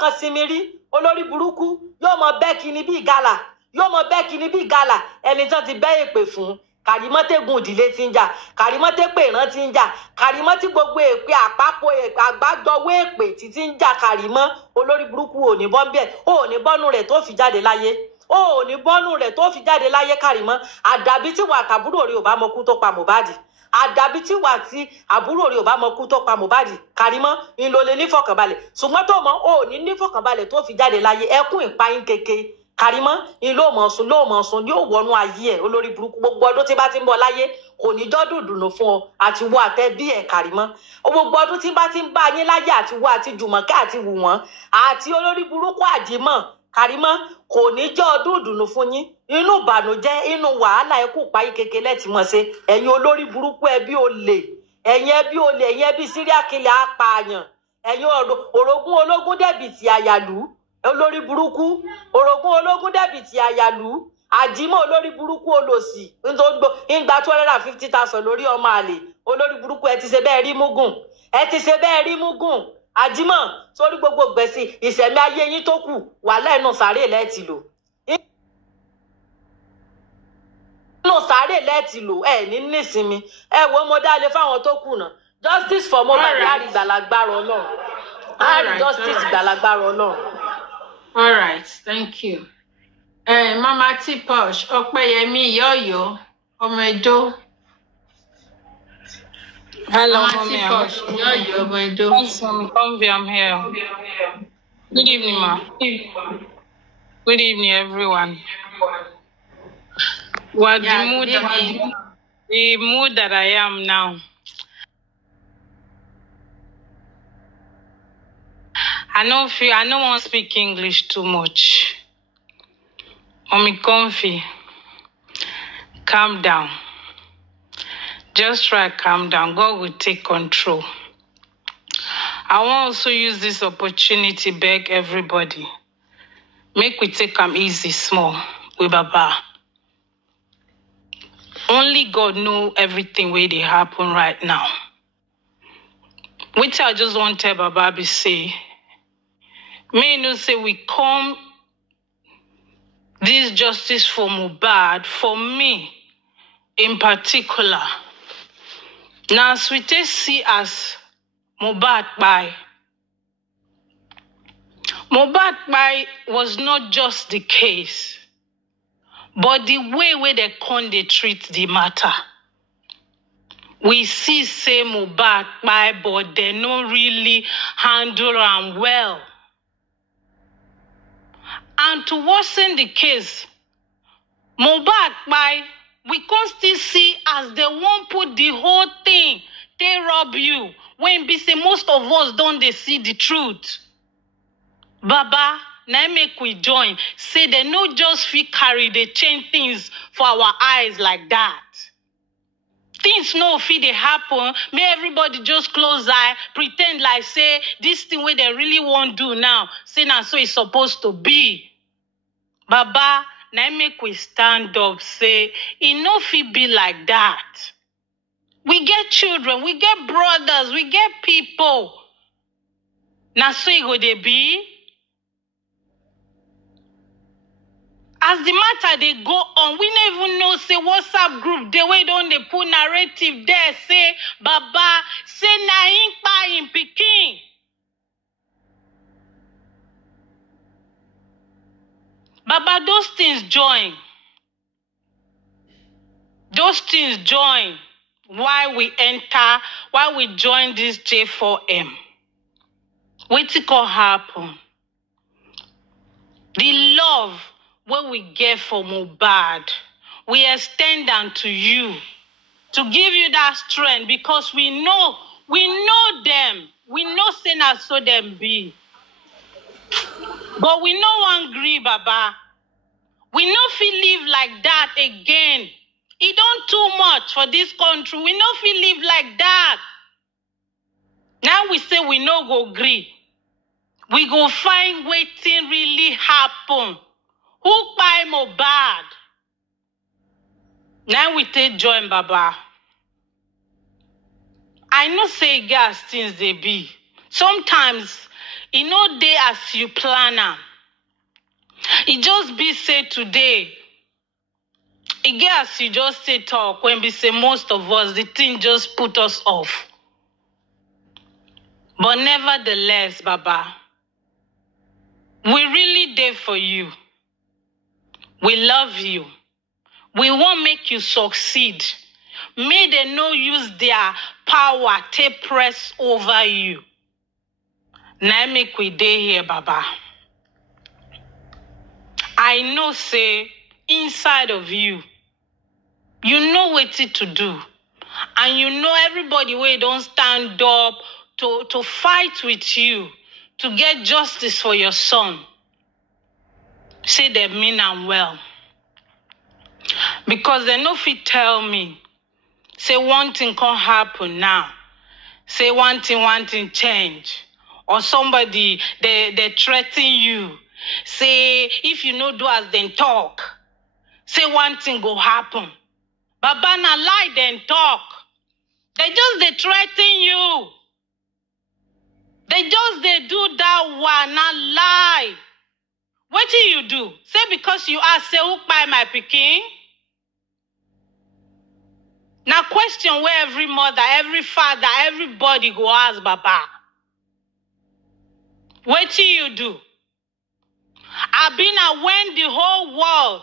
kan sinmi rí olórí burúkú yóò mọ bẹ́ẹ̀ kíni bí ìgalà ẹni tán ti bẹ́ èpè fún Kàrímọ́ tẹ́gun ìdílé tí ń jà, Kàrímọ́ tẹ́pẹ̀ ìran tí ń jà, Kàrímọ́ tí gbogbo èpè àpapọ̀ èpè àgbájọwọ́ èpè tí ń jà Kàrímọ́ olórí burúkú ò ní bọ́ ń bẹ̀, ò ní bọ́nú rẹ̀ tó fi jáde láyé, ò ní bọ́nú rẹ̀ tó fi jáde láyé Kàrímọ́. Àdàbí tí wà tàbúrò rẹ̀ ò bá mọ kú tó pa Mohbad, àdàbí tí wà tí àbúrò rẹ̀ ò bá mọ kú tó pa Mohbad Kàrímọ́ ń lo lè nífọ̀kànbalẹ̀, ṣùgbọ́n tó mọ ò ní nífọ̀kànbalẹ̀ tó fi jáde láyé ẹkún ìpayín kékeré Kàrímọ́ ń ló mọ̀ sùn yóò wọnú ayé ẹ̀ olórí burúkú. Gbogbo ọdún tí bá ti ń bọ̀ láyé kò ní jọ́dún dùnú fún ọ àti wọ àtẹ̀bí ẹ̀ Kàrímọ́. Gbogbo ọdún tí bá ti ń bá yín láyé àti wọ àti Jùmọ̀kẹ́ àti wù wọ́n àti olórí burúkú Àjímọ̀ Kàrímọ́ kò ní jẹ́ ọdún dùnú fún yín. Inú ìbànújẹ́ inú wàhálà ẹkún ìpayín kékeré lẹ́tì mọ̀ ṣe ẹ̀yin olórí burúkú ẹbí olè, ẹ̀yin ẹbí serial killer apààyàn, ẹ̀yin orogún ológun dẹ̀bìtì àyàlú olórí burúkú, orogún ológun dẹ̀bìtì àyàlú Àjímọ̀ olórí burúkú olòṣì ìgbà 250,000 lórí ọmọ àlè olórí burúkú. Ẹ ti ṣe bẹ́ẹ̀ rí múgùn, ẹ ti ṣe bẹ́ẹ̀ rí múgùn Àjímọ̀ sórí gbogbo gbèsè ìṣẹ̀mí ayé yín tó kù wà lẹ́nu sàárè lẹ́ẹ̀tì lò, inú sàárè lẹ́ẹ̀tì lò ẹ̀ ní nísinmi. Ẹ wo mo dálé fáwọn tó kù náà justice for Mohbad láàrí gbàlagbára Ọlọ́run, láàrí justice gbàlagbára Ọlọ́run. All right, thank you. Mama T Posh, Ọpẹ́yẹmí Ìyá Ọ̀yọ́, ọmọ Ẹdó. Hello, Mama mommy. T Posh, Ìyá Ọ̀yọ́, ọmọ Ẹdó. Yes, mommy. I'm here. Good evening, ma. Good evening, everyone. Well, Yeah, the mood that I am now. I don't want to speak English too much. Mommy Comfy, calm down. Just try calm down. God will take control. I want also use this opportunity to beg everybody. Make we take them easy, small, with Baba. Only God know everything where they happen right now. Which I just want to tell Baba be say, may no say we come this justice for Mohbad, for me in particular. Now, as we see as Mohbad by was not just the case, but the way where they treat the matter. We see say Mohbad by, but they don't really handle them well. And to worsen the case, Mohbad by, we can still see as they won't put the whole thing, they rob you. When be say most of us don't they see the truth. Baba, now make we join. Say they no just fit carry, they change things for our eyes like that. Things no fit they happen. May everybody just close eye, pretend like say this thing where they really won't do now. Say now so it's supposed to be. Baba, now make we stand up, say it no fit be like that. We get children, we get brothers, we get people. Now so it go they be. As the matter they go on, we never even know say WhatsApp group, the way don't they put narrative there, say Baba, say na him pa him pikin. Baba, those things join. Those things join. Why we join this J4M. What it could happen? The love what we get for Mohbad, we extend them to you to give you that strength because we know them. We know sinners so them be. But we no angry, Baba. We no feel live like that again. It don't too much for this country. We no feel live like that. Now we say we no go agree. We go find waiting really happen. Who buy Mohbad? Now we take join, Baba. I know say gas things they be. Sometimes it no day as you plan am. It just be say today. Again, as you just say talk, when we say most of us, the thing just put us off. But nevertheless, Baba, we really there for you. We love you. We won't make you succeed. May they no use their power to press over you. Now make we day here, Baba. I know, say, inside of you, you know what to do. And you know everybody where don't stand up to fight with you, to get justice for your son. Say they mean and well. Because they no fit tell me, say one thing can't happen now. Say one thing change. Or somebody, they threaten you. Say, if you no do as they talk, say one thing go happen. Baba na lie then talk. They threaten you. They do that one, not lie. What do you do? Say because you are say who by my pikin? Now question where every mother, every father, everybody go ask Baba. What do you do? I've been when the whole world,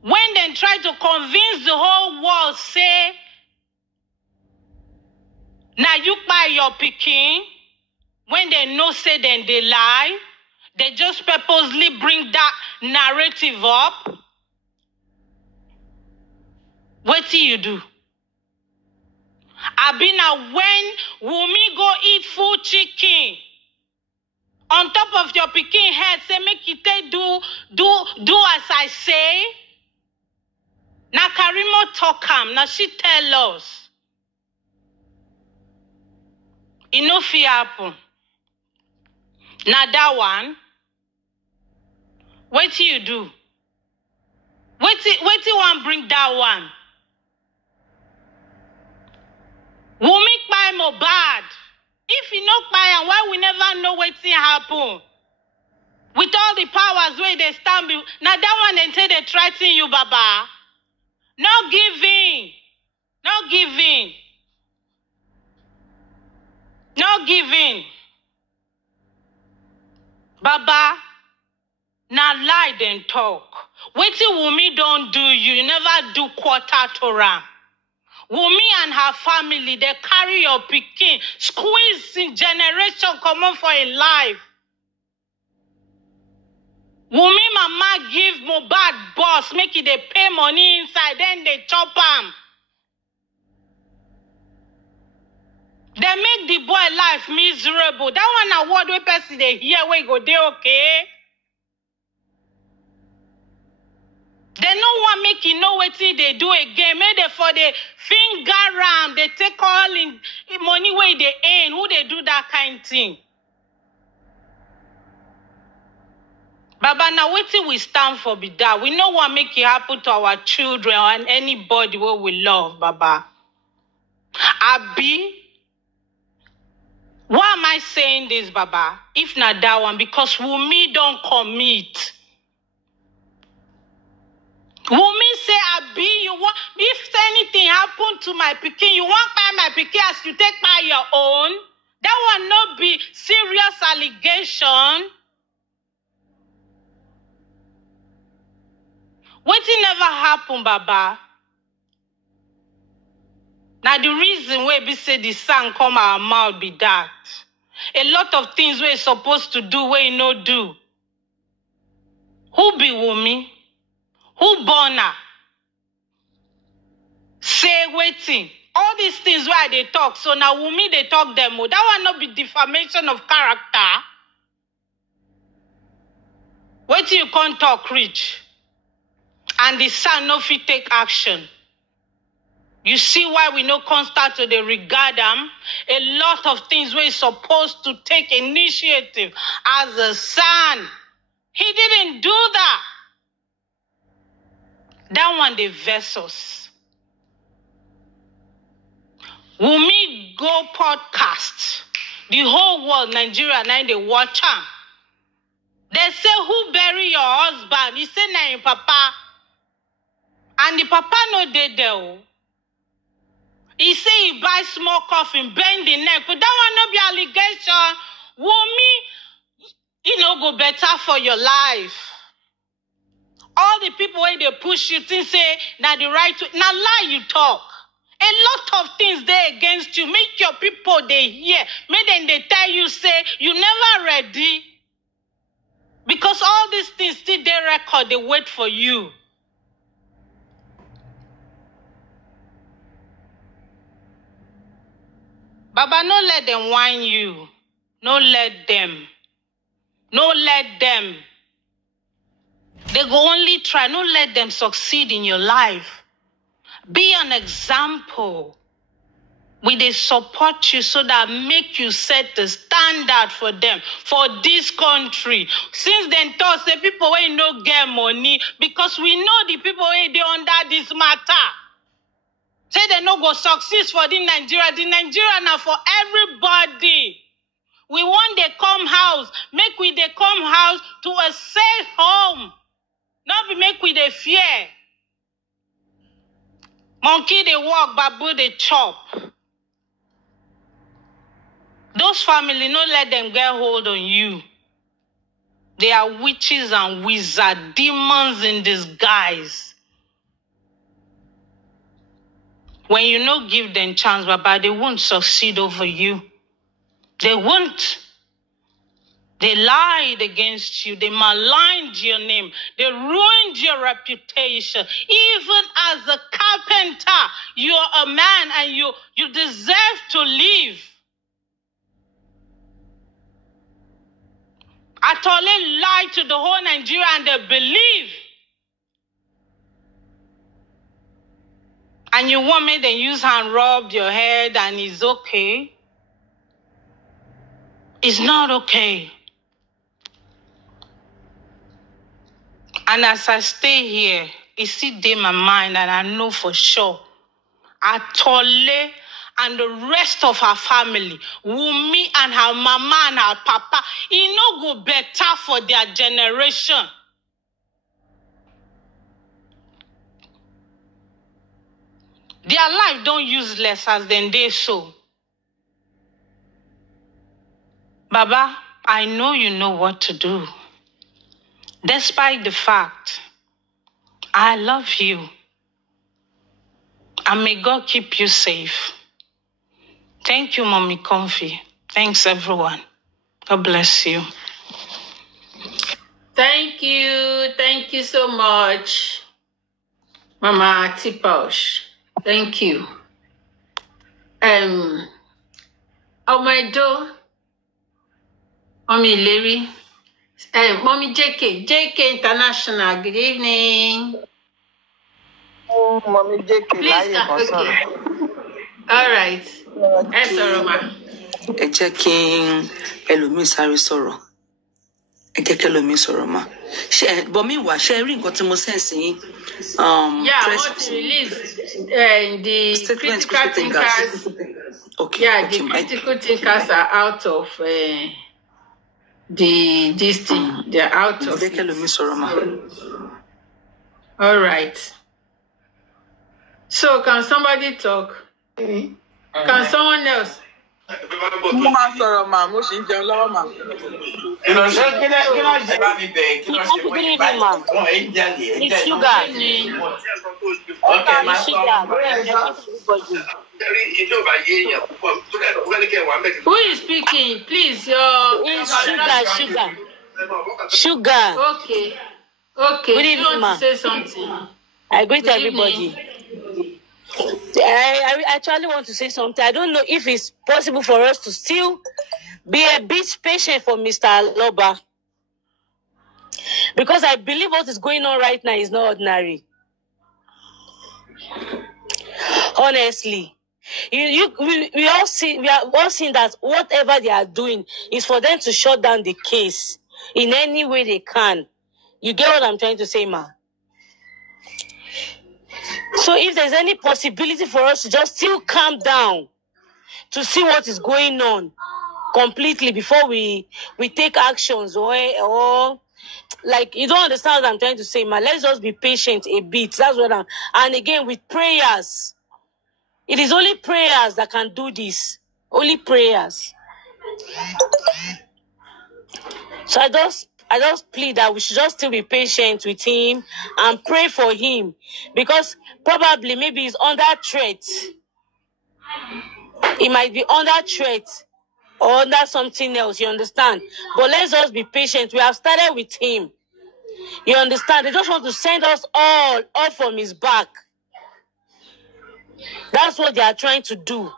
when they try to convince the whole world, say, now you buy your pikin, when they know say then they lie, they just purposely bring that narrative up. What do you do? I've been when Wumi go eat full chicken on top of your pikin head, say make you take do as I say. Now Karimo talk am, now she tell us. It no fit happen. Now that one, what do you do? What you want bring that one? Wumi buy Mohbad. If you not buy and why we never know what thing happen? With all the powers where they stand, now that one they say they threaten you, Baba. No giving. No giving. No giving. Baba, now lie then talk. Wetin Wumi don't do you never do quarter to ram. Wumi and her family, they carry your pikin, squeeze in generation common for a life. Wumi mama give Mohbad boss, make it they pay money inside, then they chop am. They make the boy life miserable. That one award where person they hear where go they okay. They no one make you know what they do again. Maybe they for the finger ram, they take all in money where they earn. Who they do that kind of thing? Baba, now what we stand for be that. We no want make it happen to our children and anybody where we love, Baba. Abi, why am I saying this, Baba? If not that one, because Wumi don't commit. Wumi say, Abi, you want, if anything happen to my pikin, you want buy my pikin as you take by your own? That will not be serious allegation. What it never happen, Baba? Now the reason why we say the sun come our mouth be that. A lot of things we're supposed to do, we no do. Who be Wumi? Who born her? Say waiting. All these things where they talk. So now Wumi they talk them. That will not be defamation of character. Wait till you can't talk rich. And the son no fit take action. You see why we no constant to the regard them? A lot of things we're supposed to take initiative as a son. He didn't do that. That one, the vessels. Wumi go podcast. The whole world, Nigeria, now they watch him. They say, who bury your husband? He say, nah, papa. And the papa no dey there. Oh. He say he buy small coffin, bend the neck. But that one no be allegation. Wunmi, it no go better for your life. All the people when they push you, think say, now the right way. Now lie you talk. A lot of things they against you. Make your people they hear. Make them they tell you, say, you never ready. Because all these things still they record, they wait for you. Baba, no let them whine you. No let them. No let them. They go only try. No let them succeed in your life. Be an example. Will they support you so that make you set the standard for them, for this country? Since then, thought say people will no get money because we know the people will they under this matter. Say they no go succeed for the Nigeria. The Nigeria now for everybody. We want they come house. Make we they come house to a safe home. Not be make we they fear. Monkey they walk, babu they chop. Those family, no let them get hold on you. They are witches and wizards, demons in disguise. When you no give them chance, Baba, they won't succeed over you. They won't. They lied against you. They maligned your name. They ruined your reputation. Even as a carpenter, you're a man and you deserve to live. Atole lied to the whole Nigeria and they believe. And you want me to use hand rub your head and it's okay? It's not okay. And as I stay here, it still in my mind and I know for sure. Atole and the rest of her family, Wunmi and her mama and her papa, it no go better for their generation. Their life don't useless as then they so. Baba, I know you know what to do. Despite the fact, I love you. And may God keep you safe. Thank you, Mommy Comfy. Thanks, everyone. God bless you. Thank you. Thank you so much, Mama Tiposh. Thank you. Oh my door. Mommy Larry. Mommy JK International. Good evening. Oh, Mommy JK. Please, okay. All right. Ẹ sọ̀rọ̀ ma. Ẹ jẹ́ kí ẹlòmíì sáré sọ̀rọ̀. Ẹ jẹ́ kí ẹlòmíì sọ̀rọ̀ ma. But meanwhile, ṣé rí nǹkan tí mo sense yín? Yeah, I want to release the critical thinkers. Okay. Yeah, the critical thinkers are out of this thing. They're out of it. All right. So can somebody talk? Can someone else? It's Sugar. Who is speaking? Please, It's Sugar. Okay. Good evening, you want to say something? I greet everybody. I actually want to say something. I don't know if it's possible for us to still be a bit patient for Mr. Aloba. Because I believe what is going on right now is not ordinary. Honestly. We are all seeing that whatever they are doing is for them to shut down the case in any way they can. You get what I'm trying to say, ma? So if there's any possibility for us to just still calm down to see what is going on completely before we take actions or like, you don't understand what I'm trying to say, man. Let's just be patient a bit. That's what I'm. And again, with prayers, it is only prayers that can do this. Only prayers. So I just plead that we should just still be patient with him and pray for him, because probably maybe he's under threat. He might be under threat or under something else, you understand? But let's just be patient. We have started with him. You understand? They just want to send us all from his back. That's what they are trying to do.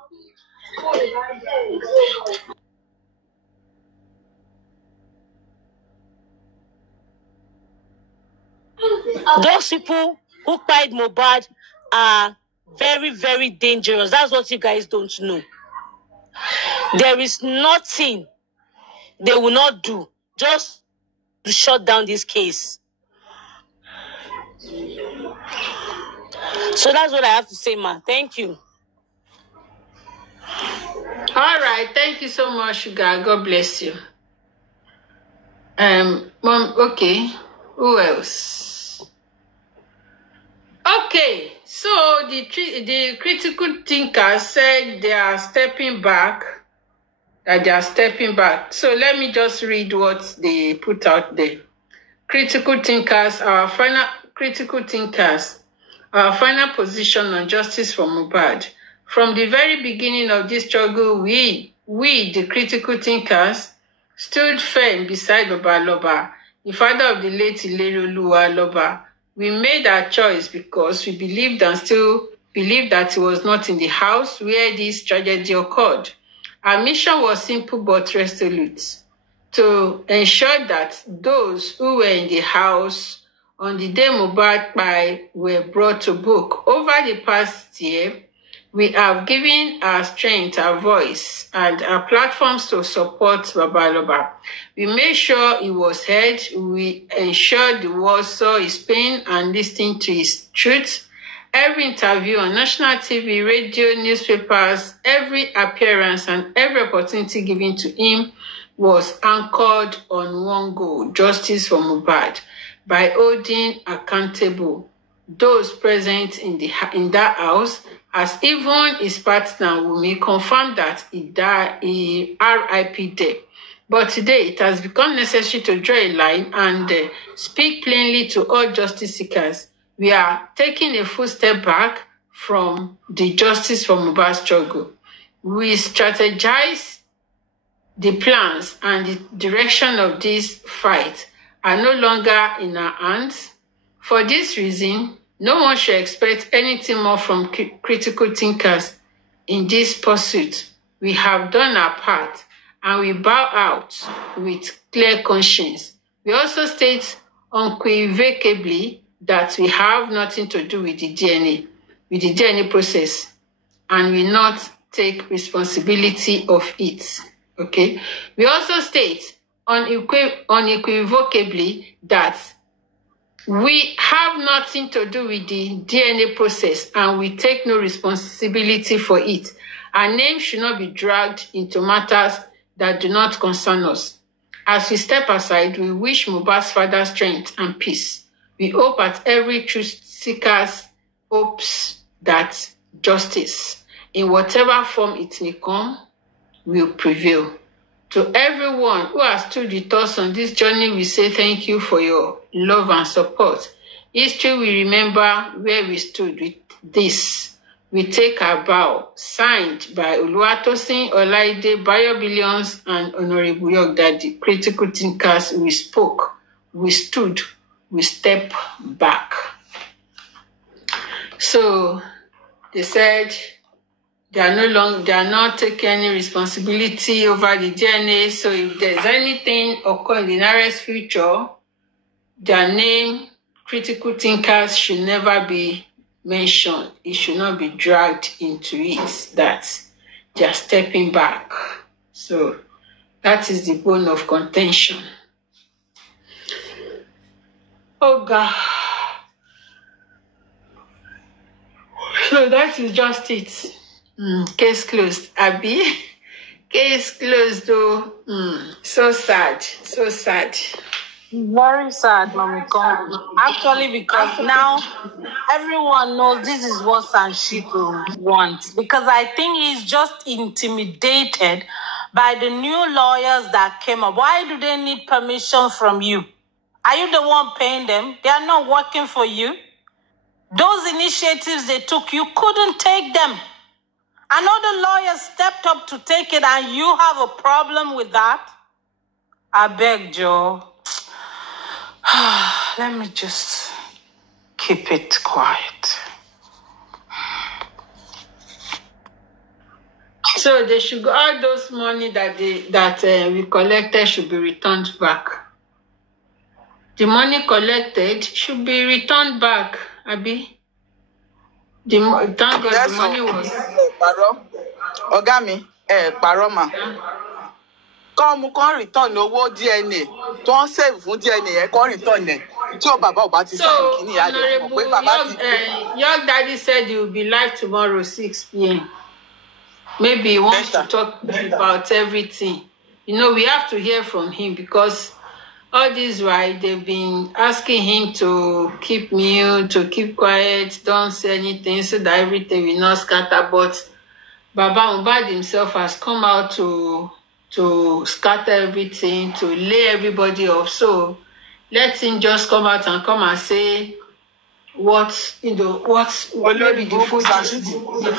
Those people who cried Mohbad are very, very dangerous. That's what you guys don't know. There is nothing they will not do just to shut down this case. So that's what I have to say, ma. Thank you. All right, thank you so much, Sugar. God bless you. Mom, okay. Who else? Okay, so the critical thinkers said they are stepping back. That they are stepping back. So let me just read what they put out there. Critical thinkers, our final position on justice for Mohbad. From the very beginning of this struggle, we the critical thinkers, stood firm beside Babaloba, the father of the late Ileroluwa Aloba. We made our choice because we believed and still believe that he was not in the house where this tragedy occurred. Our mission was simple but resolute, to ensure that those who were in the house on the day Mohbad were brought to book. Over the past year, we have given our strength, our voice, and our platforms to support Babaloba. We made sure he was heard. We ensured the world saw his pain and listened to his truth. Every interview on national TV, radio, newspapers, every appearance and every opportunity given to him was anchored on one goal: justice for Mohbad, by holding accountable those present in that house, as even his partner Wunmi confirmed that he RIP there. But today it has become necessary to draw a line and speak plainly to all justice seekers. We are taking a full step back from the justice for Mohbad struggle. We strategize the plans and the direction of this fight are no longer in our hands. For this reason, no one should expect anything more from critical thinkers in this pursuit. We have done our part and we bow out with clear conscience. We also state unequivocally that we have nothing to do with the DNA process, and will not take responsibility of it. Okay. We also state unequivocally that we have nothing to do with the DNA process and we take no responsibility for it. Our name should not be dragged into matters that do not concern us. As we step aside, we wish Mohbad's father strength and peace. We hope that every truth seeker hopes that justice, in whatever form it may come, will prevail. To everyone who has stood with us on this journey, we say thank you for your love and support. History will remember where we stood with this. We take our bow, signed by Oluwatosin Olaide, Bayo Billions, and Honorable Yogdadi. Critical thinkers, we spoke, we stood, we step back. So they said they are not taking any responsibility over the DNA. So if there's anything occur in the nearest future, their name, critical thinkers, should never be mentioned. It should not be dragged into it, that they are stepping back. So that is the bone of contention. Oh God. So that is just it. Case closed, Abby. Case closed, though. So sad, so sad. Very sad, Mommy Con. Actually, because now everyone knows this is what Sanshito wants. Because I think he's just intimidated by the new lawyers that came up. Why do they need permission from you? Are you the one paying them? They are not working for you. Those initiatives they took, you couldn't take them. Another lawyer stepped up to take it, and you have a problem with that? I beg, Joe. Let me just keep it quiet. So they should all those money that we collected should be returned back. The money collected should be returned back, Abi. Thank God the money was. Ogami, paroma. Come return owó DNA. Don't save fún DNA. Come return it. So your daddy said he will be live tomorrow 6 p.m. Maybe he wants to talk about everything. You know, we have to hear from him because all this while they've been asking him to keep mute, to keep quiet, don't say anything so that everything will not scatter. But Baba Mohbad himself has come out to scatter everything, to lay everybody off. So let him just come out and say what maybe the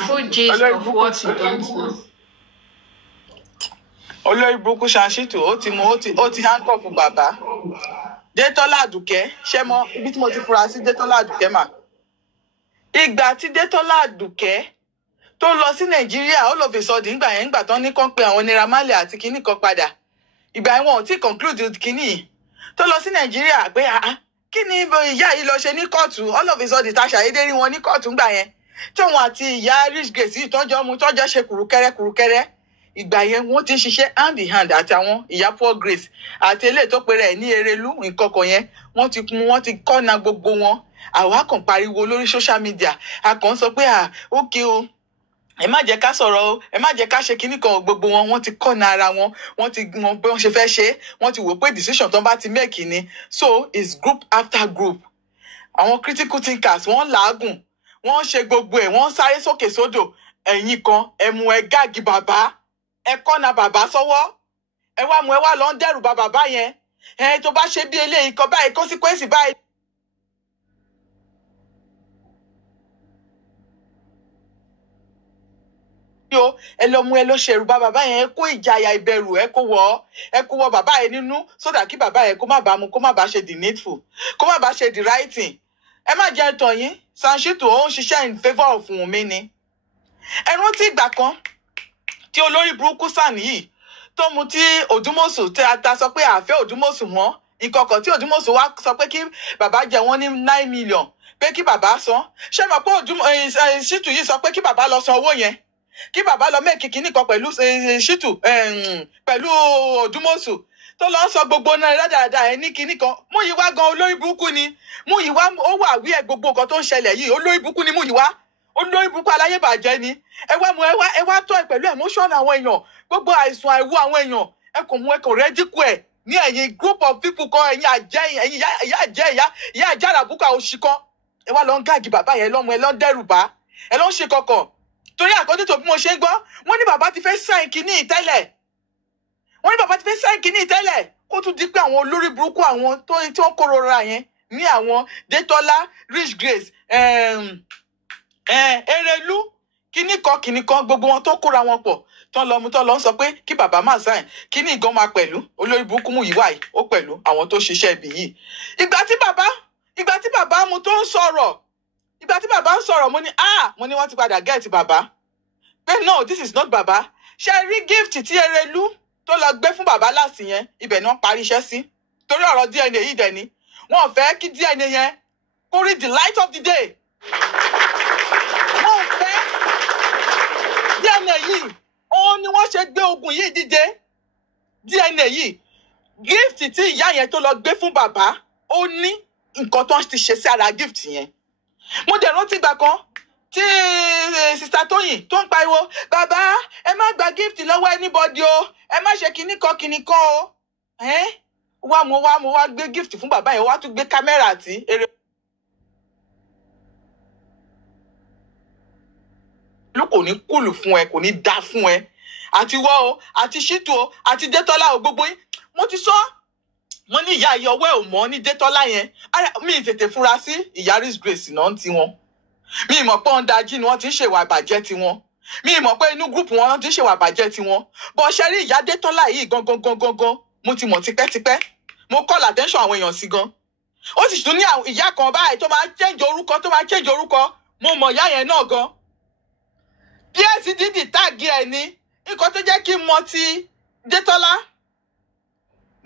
full gist of what you don't know. Olórí burúkú Sanshito ó ti handcuff bàbá. Detola Aduke ṣé mo ibi tí mo ti fura sí Detola Aduke mà. Ìgbà tí Detola Aduke tó lọ sí Nàìjíríà all of a sudden ìgbà tán ní kàn pé àwọn Naira Marley àti kinní kan padà. Ìgbà wọn ò tí conclude kinní tó lọ sí Nàìjíríà pé kíni ìyá yìí lọ ṣe ní kóòtù all of a sudden tá ṣàyédé rí wọn ní kóòtù ńgbà yẹn. Tóun àti ìyá Rich Grace yìí tọ́jọ́ ṣe kùrùkẹ́rẹ́. Ìgbà yẹn wọ́n ti ṣiṣẹ́ hand in hand àtàwọn ìyá Poor Grace àti eléyìí tó pèrè ẹ̀ ní Erelu nǹkankan yẹn wọ́n ti kọ́na gbogbo wọn. Àwa kàn pariwo lórí social media a kàn sọ pé ókè o ẹ má jẹ́ ká sọ̀rọ̀ o ẹ má jẹ́ ká ṣe kinní kan gbogbo wọn ti kọ́na ara wọn wọ́n ti mọ bí wọ́n ṣe fẹ́ ṣe wọ́n ti wò pé decision tó bá ti make ni so it's group after group. Àwọn critical thinkers wọ́n làágùn wọ́n ṣe gbogbo ẹ̀ wọ́n sáré sókè sódò ẹ̀yìn kan ẹ̀mú ẹ̀ gáàgì bàbá ẹ kọ́na bàbá sọ́wọ́ ẹ wá lọ ń dẹ́rù bàbá yẹn tó bá ṣe bí eléyìí kan báyìí consequence báyìí. Ẹ lọ ṣẹ̀rù bàbá yẹn ẹ kó ìjayà ìbẹ̀rù ẹ kó wọ bàbá yẹn nínú sódà kí bàbá yẹn kó má bàa mu kó má bàa ṣe the needful kó má bàa ṣe the right thing. Ẹ má jẹ́ tàn yín Sanshito ó ń ṣiṣẹ́ in favour of Wunmi ni. Ẹ rántí ìgbà kan tí olórí burúkú Sàn yìí tó mu tí Odúmọ̀ṣù tí a sọ pé àfẹ́ Odúmọ̀ṣù mọ́ ìkọ̀kọ̀ tí Odúmọ̀ṣù wá sọ pé kí bàbá jẹ wọ́n ní 9 million pé kí bàbá san ṣé mọ̀ pé Shittu yìí sọ pé kí bàbá lọ san owó yẹn kí bàbá lọ mẹ́ẹ̀kì kínní kan pẹ̀lú Shittu pẹ̀lú Odúmọ̀ṣù tó lọ sọ gbogbo náírà dáadáa ẹ ní kínní kan Múyìwá gan olórí burúkú ni Múyìwá ó wà wí ẹ gbogbo nǹkan tó ń ṣẹlẹ̀ yìí olórí burúkú ni Múyìwá olórí burúkú aláyébàjẹ́ ni ẹ wá tọ́ ẹ pẹ̀lú emotion àwọn èèyàn gbogbo àìsàn àìwú àwọn èèyàn ẹ kò rẹ́díkù ẹ̀ ní ẹ̀yìn group of people kan ẹ̀yìn àjẹ́ ìyá àjẹ́ àràbùkà òṣì kan ẹ wá lọ ń gáàgì bàbá yẹn lọ́mọ ẹ lọ ń dẹ́rù bá ẹ lọ ń ṣe kankan torí àkọ́jú tó bí mo ṣe ń gbọ́ wọ́n ní bàbá ti fẹ́ sáìn kínní ìtẹ́lẹ̀ kó tún di pé àwọn olórí burúkú àwọn tí wọ́n kórora yẹn ní àwọn Detola Rich Grace Erelu kíní kan gbogbo wọn tó kóra wọn pọ̀ tán lọ sọ pé kí bàbá má sáìn kíní ìgan máa pẹ̀lú olórí burúkú Múyìwá yìí ó pẹ̀lú àwọn tó ṣiṣẹ́ ibi yìí. Ìgbà tí bàbá mu tó ń sọ̀rọ̀ mo ní wọ́n ti padà gẹ́ẹ̀tì bàbá pé no this is not bàbá ṣe rí gift tí Erelu tó lọ gbé fún bàbá láti yẹn ibẹ̀ ni wọ́n parí iṣẹ́ sí torí ọ̀rọ̀ DNA yìí dẹ̀ ni wọ́n fẹ́ kí DNA yẹn kó rí the light of the day. Wọ́n fẹ́ DNA yìí òun ni wọ́n ṣe gbé ogun yìí dìde DNA yìí gift tí ìyá yẹn tó lọ gbé fún bàbá ó ní nǹkan tó ń ti ṣe sí ara gift yẹn. Mo dẹ̀ rántí ìgbà kan tí sista Tóyìn tó ń pariwo bàbá ẹ má gba gift lọ́wọ́ anybody o ẹ má ṣe kinní kan o mo wá gbé gift fún bàbá yẹn, wá tún gbé kámẹ́rà tí eré ló kò ní kúlù fún ẹ, kò ní dá fún ẹ. Àti wọ́ o, àti Ṣítù o, àti Détọ́lá o, gbogbo yín. Mo ti sọ, mo ní ìyá ìyọwẹ́ ò mọ́ ní Détọ́lá yẹn. Mi tètè fura sí Yaris Grace náà ń tiwọn. Mi mọ̀ pé ọ̀ndají ni wọ́n ti ń ṣèwà ìbàjẹ́ tiwọn. Mi mọ̀ pé inú gúrùpù wọn ti ń ṣèwà ìbàjẹ́ tiwọn. Bọ́ ṣe rí ìyá Détọ́lá yìí gangan, mo ti mọ̀ tipẹ́tipẹ́. Mo call attention àwọn èèyàn sí gan. Ó sì tún ní ìyá kan báyìí tó máa change orúkọ, mo mọ̀ ìyá yẹn náà gan. PS dídì táàgì ẹ̀ ní nǹkan tó jẹ́ kí n mọ̀ ti Détọ́lá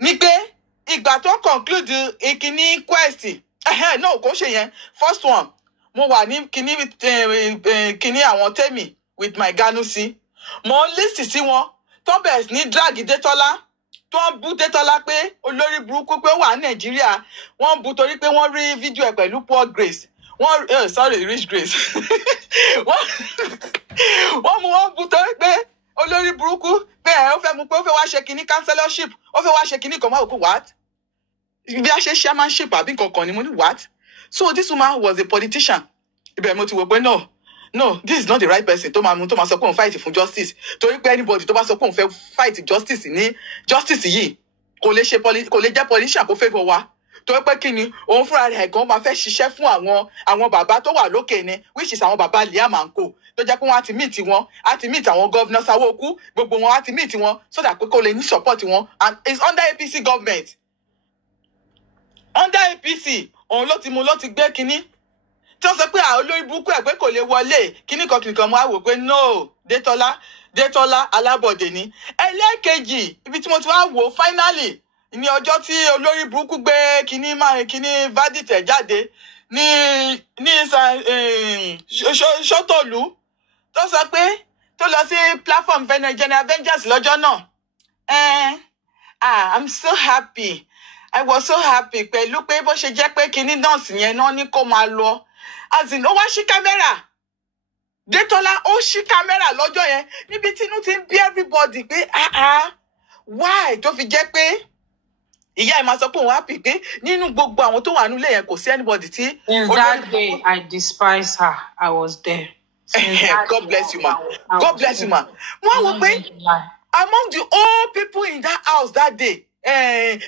ní pé ìgbà tó conclude ìkíní quest no kò ṣe yẹn first one mo wà ní kíní àwọn tèmi with my Ganusi mo list sí wọn tó bẹ̀rẹ̀ ní drag Détọ́lá tó ń bú Détọ́lá pé olórí burúkú pé ó wà ní Nàìjíríà wọ́n bú torí pé wọ́n rí fídíò ẹ̀ pẹ̀lú poor Grace rich Grace wọ́n bú torí pé olórí burúkú pé ó fẹ́ mú pé ó fẹ́ wá ṣe kíní councillorship ó fẹ́ wá ṣe kíní kan máa wò pé what bí a ṣe chairmanship àbí kankan ni mo ní what so this woman was a politician ibẹ̀ mo ti wò pé no this is not the right person tó máa sọ pé òun fight fún justice torí pé anybody tó bá sọ pé òun fẹ́ fight justice ní justice yìí kò lè jẹ́ politician kó favour wa torí pé kí ni òun fúnra rẹ̀ gan máa fẹ́ ṣiṣẹ́ fún àwọn bàbá tó wà lókè ni which is àwọn bàbá Liam and co tó jẹ́ pé wọ́n á ti meet wọn á ti meet àwọn governor Sanwó-Olú gbogbo wọn á ti meet wọn so that pé kò lè ní support wọn and it's under APC government under APC òun ló ti gbé kinní tí wọ́n sọ pé olórí burúkú ẹ̀ pé kò lè wọlé kinní kan mo á wò pé no Détọ́lá Alábọ̀dé ni. Ẹlẹ́ẹ̀kejì ibi tí mo ti wá wò finally ní ọjọ́ tí olórí burúkú gbé kinní verdict ẹ̀ jáde ní Ṣótòlú tó sọ pé tó lọ sí platform General Avengers lọ́jọ́ náà. I'm so happy. I was so happy pẹ̀lú pé bó ṣe jẹ́ pé kinní nọ́ọ̀sì yẹn náà ní kó máa lọ. As in, ó wá ṣí kámẹ́rà. Détọ́lá ó ṣí kámẹ́rà lọ́jọ́ yẹn níbi tí inú ti ń bí everybody pé why tó fi jẹ́ pé ìyá ẹ̀ máa sọ pé òun happy pé nínú gbogbo àwọn tó wà nílé yẹn kò sí anybody tí. In that day, I despise her. I was there. God bless you, ma. God bless you, ma. Wọ́n wọ pé among the old people in that house that day,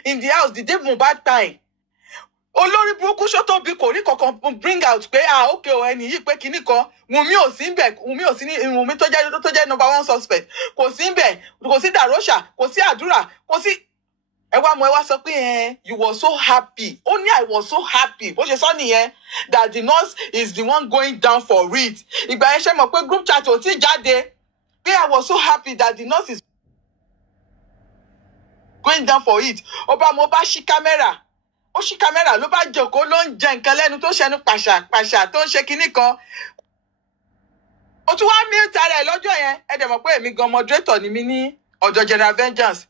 in the house the day Mohbad die, olórí burúkú Ṣótóbi kò rí kankan bring out pé okay o ẹni yìí pé kinní kan Wùmí ò sí níbẹ̀ Wùmí tó jẹ́ number one suspect kò sí níbẹ̀ kò sí Dàróṣà kò sí Àdúrà kò sí ẹ wá sọ pé you were so happy only I was so happy bó ṣe sọ nìyẹn that the nurse is the one going down for it ìgbà yẹn ṣe mọ̀ pé group chat ò tí jáde pé I was so happy that the nurse is going down for it ọba mo bá ṣí kámẹ́rà ó ṣí kámẹ́rà ló bá jókòó ló ń jẹ nǹkan lẹ́nu tó ṣẹnu pàṣà tó ń ṣe kinní kan ó tún wá mute ara ẹ̀ lọ́jọ́ yẹn ẹ dẹ̀ mọ̀ pé èmi gan moderator ni mi ní ọ̀dọ̀ General Vengeance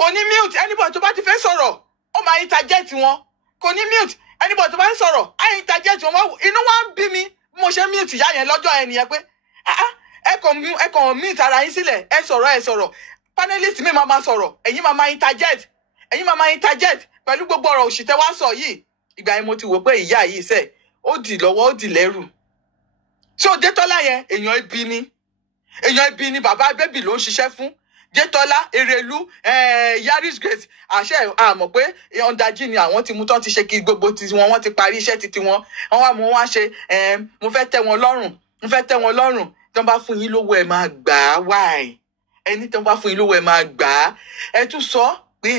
kò ní mute anybody tó bá ti fẹ́ sọ̀rọ̀ ó máa interject wọn kò ní mute anybody tó bá ń sọ̀rọ̀ á interject wọn inú wa ń bí mi bí mo ṣe mute ìyá yẹn lọ́jọ́ yẹn nìyẹn pé ẹ kàn mute ara yín sílẹ̀ ẹ sọ̀rọ̀ panelist mi máa sọ̀rọ̀ ẹ̀yin máa interject pẹ̀lú gbogbo ọ̀rọ̀ òṣìṣẹ́ wá sọ yìí ìgbà yẹn mo ti wò pé ìyá yìí sẹ̀ ó dì lọ́wọ́ ó dì lẹ́rù so Détọ́lá yẹn èèyàn ibi ni bàbá bébì ló ń ṣiṣẹ́ fún Détọ́lá Erelu Yaris Grace àṣẹ àmọ̀ pé ọ̀ndají ni àwọn ti mú tán ti ṣe kí gbogbo ti wọn wọ́n ti parí iṣẹ́ titi wọn wọ́n wá mú wọn ṣe mo fẹ́ tẹ́ wọn lọ́rùn tí wọ́n bá fún yín lówó ẹ máa gbà á wáì ẹni tí wọ́n bá fún yín lówó ẹ máa gbà á ẹ tún sọ pé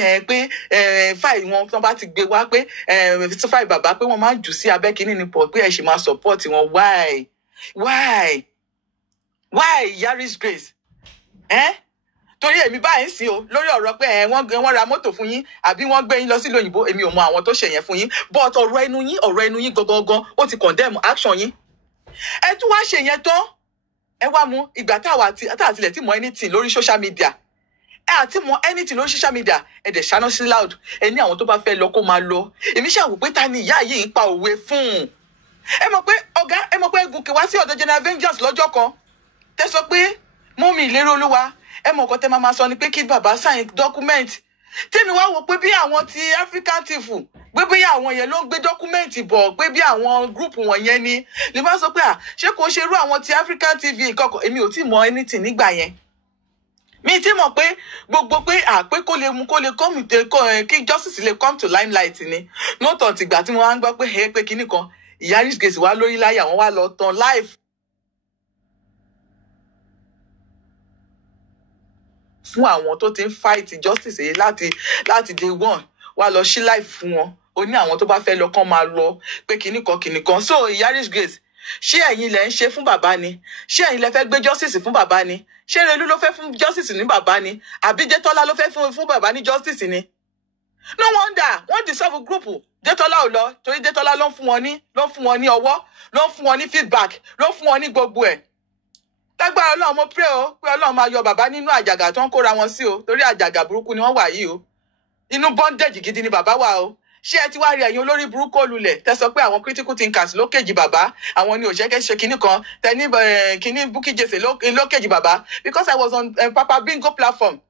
fáì wọn tí wọ́n bá ti gbé wá pé fáì bàbá pé wọ́n máa jù sí abẹ́ kínní ni pọ̀ pé ẹ ṣì máa support wọn why Yaris Grace torí èmi báyìí sí o lórí ọ̀rọ̀ pé wọ́n ra mọ́tò fún yín àbí wọ́n gbé yín lọ sílùú òyìnbó èmi ò mọ àwọn tó ṣe yẹn fún yín but ọ̀rọ̀ ẹnu yín gangan ó ti condemn action yín ẹ tún wá ṣe yẹn tán ẹ wá mú ìgbà táàtìlẹ̀ tí mọ anything lórí social media àti mọ anything lórí social media ẹ dẹ̀ ṣáná sí loud ẹ ní àwọn tó bá fẹ́ lọ kó máa lọ èmi ṣàwò pé ta ni ìyá yìí ń pa òwe fún ẹ mọ̀ pé gòkè wá sí ọ̀dọ̀ General Vengeance lọ́jọ́ kan tẹ́ sọ pé mọ́mì ìlérí olúwa ẹ mọ̀ nǹkan tẹ́ máa sọ ni pé kí bàbá sign document tèmi wá wò pé bí àwọn ti African Tif pé bí àwọn yẹn ló ń gbé dọ́kúmẹ́ǹtì bọ̀ pé bí àwọn gúrùpù wọ̀nyẹn ni lè má sọ pé ṣé kò ṣerú àwọn ti African TV kọ̀ọ̀kan èmi ò tí mọ anything nígbà yẹn mi ti mọ̀ pé gbogbo pé pé kó lè come kí justice lè come to limelight ni lóòótọ́ tìgbà tí mo wá ń gbọ́ pé kinní kan ìyá Rich Grace wá lórí láyà wọ́n wá lọ tan live fún àwọn tó ti ń fight justice yìí láti day one wá lọ sí live fún wọn ó ní àwọn tó bá fẹ́ lọ kán máa lọ pé kinní kan so ìyá Rich Grace ṣé ẹ̀yin lẹ ń ṣe fún bàbá ni ṣé ẹ̀yin lẹ fẹ́ gbé justice fún bàbá ni ṣé Relú ló fẹ́ fún justice ní bàbá ni àbí Jẹ́tọ́lá ló fẹ́ fún bàbá ní justice ni no wonder wọ́n dissolve group Jẹ́tọ́lá ò lọ torí Jẹ́tọ́lá ló ń fún wọn ní ọwọ́ ló ń fún wọn ní feedback ló ń fún wọn ní gbogbo ẹ̀ lágbára Ọlọ́run mo pray o pé Ọlọ́run máa yọ bàbá nínú àjàgà tó ń kóra wọn sí o torí àjàgà burúkú ni wọ́n wà yìí o inú bondage gidi ni bàbá wà o ṣé ẹ ti wá rí ẹ̀yin olórí burúkú olùlẹ̀ tẹ́ sọ pé àwọn critical thinkers ló kejì bàbá àwọn ni òṣèké ṣe kinní kan tẹni kinní Bukky Jesse ló kejì bàbá because I was on Papa Bingo platform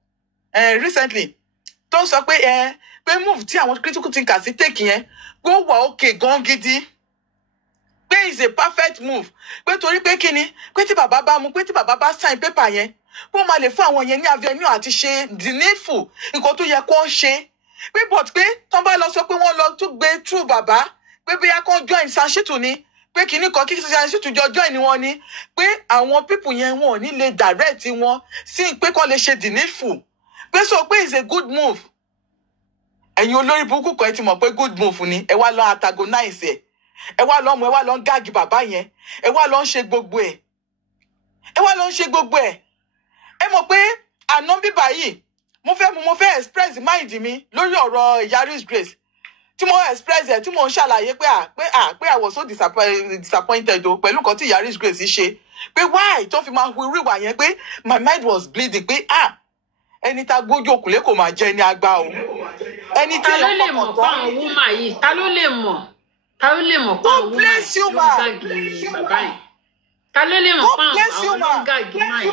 recently tó sọ pé move tí àwọn critical thinkers take yẹn go wà òkè gan gidi pé is a perfect move pé torí pé kíni pé tí bàbá bá mú pé tí bàbá bá sign paper yẹn kó máa lè fún àwọn yẹn ní avenue àti ṣe the needful nǹkan tó yẹ kó ṣe pé but pé tán bá lọ sọ pé wọ́n lọ tún gbé true bàbá pé bóyá kán join Sanṣítù ni pé kinní kan kí Sanṣítù jọ join wọn ni pé àwọn people yẹn wọn ò ní lè direct wọn sí pé kán lè ṣe the needful pé so pé is a good move ẹ̀yin olórí burúkú kan ẹ ti mọ̀ pé good move ni ẹ wá lọ antagonize ẹ wá lọ mú ẹ wá lọ gáàgì bàbá yẹn ẹ wá lọ ń ṣe gbogbo ẹ ẹ mọ̀ pé àná bíbá yìí mo fẹ́ express mind mi lórí ọ̀rọ̀ ìyá Rich Grace tí mo express ẹ̀ tí mo ń ṣàlàyé pé I was so disappointed o pẹ̀lú nǹkan tí ìyá Rich Grace ṣe pé why tó fi máa hu irú ìwà yẹn pé my mind was bleeding pé ẹni tá gbójú òkùnlé kò máa jẹ ní agbá o ẹni tí èèyàn pọ̀ pọ̀ tán yìí ta ló lè mọ̀ pé àwọn woman yìí ló gàgì bàbá yìí ta ló lè mọ̀ pé àwọn ló gàgì máa yìí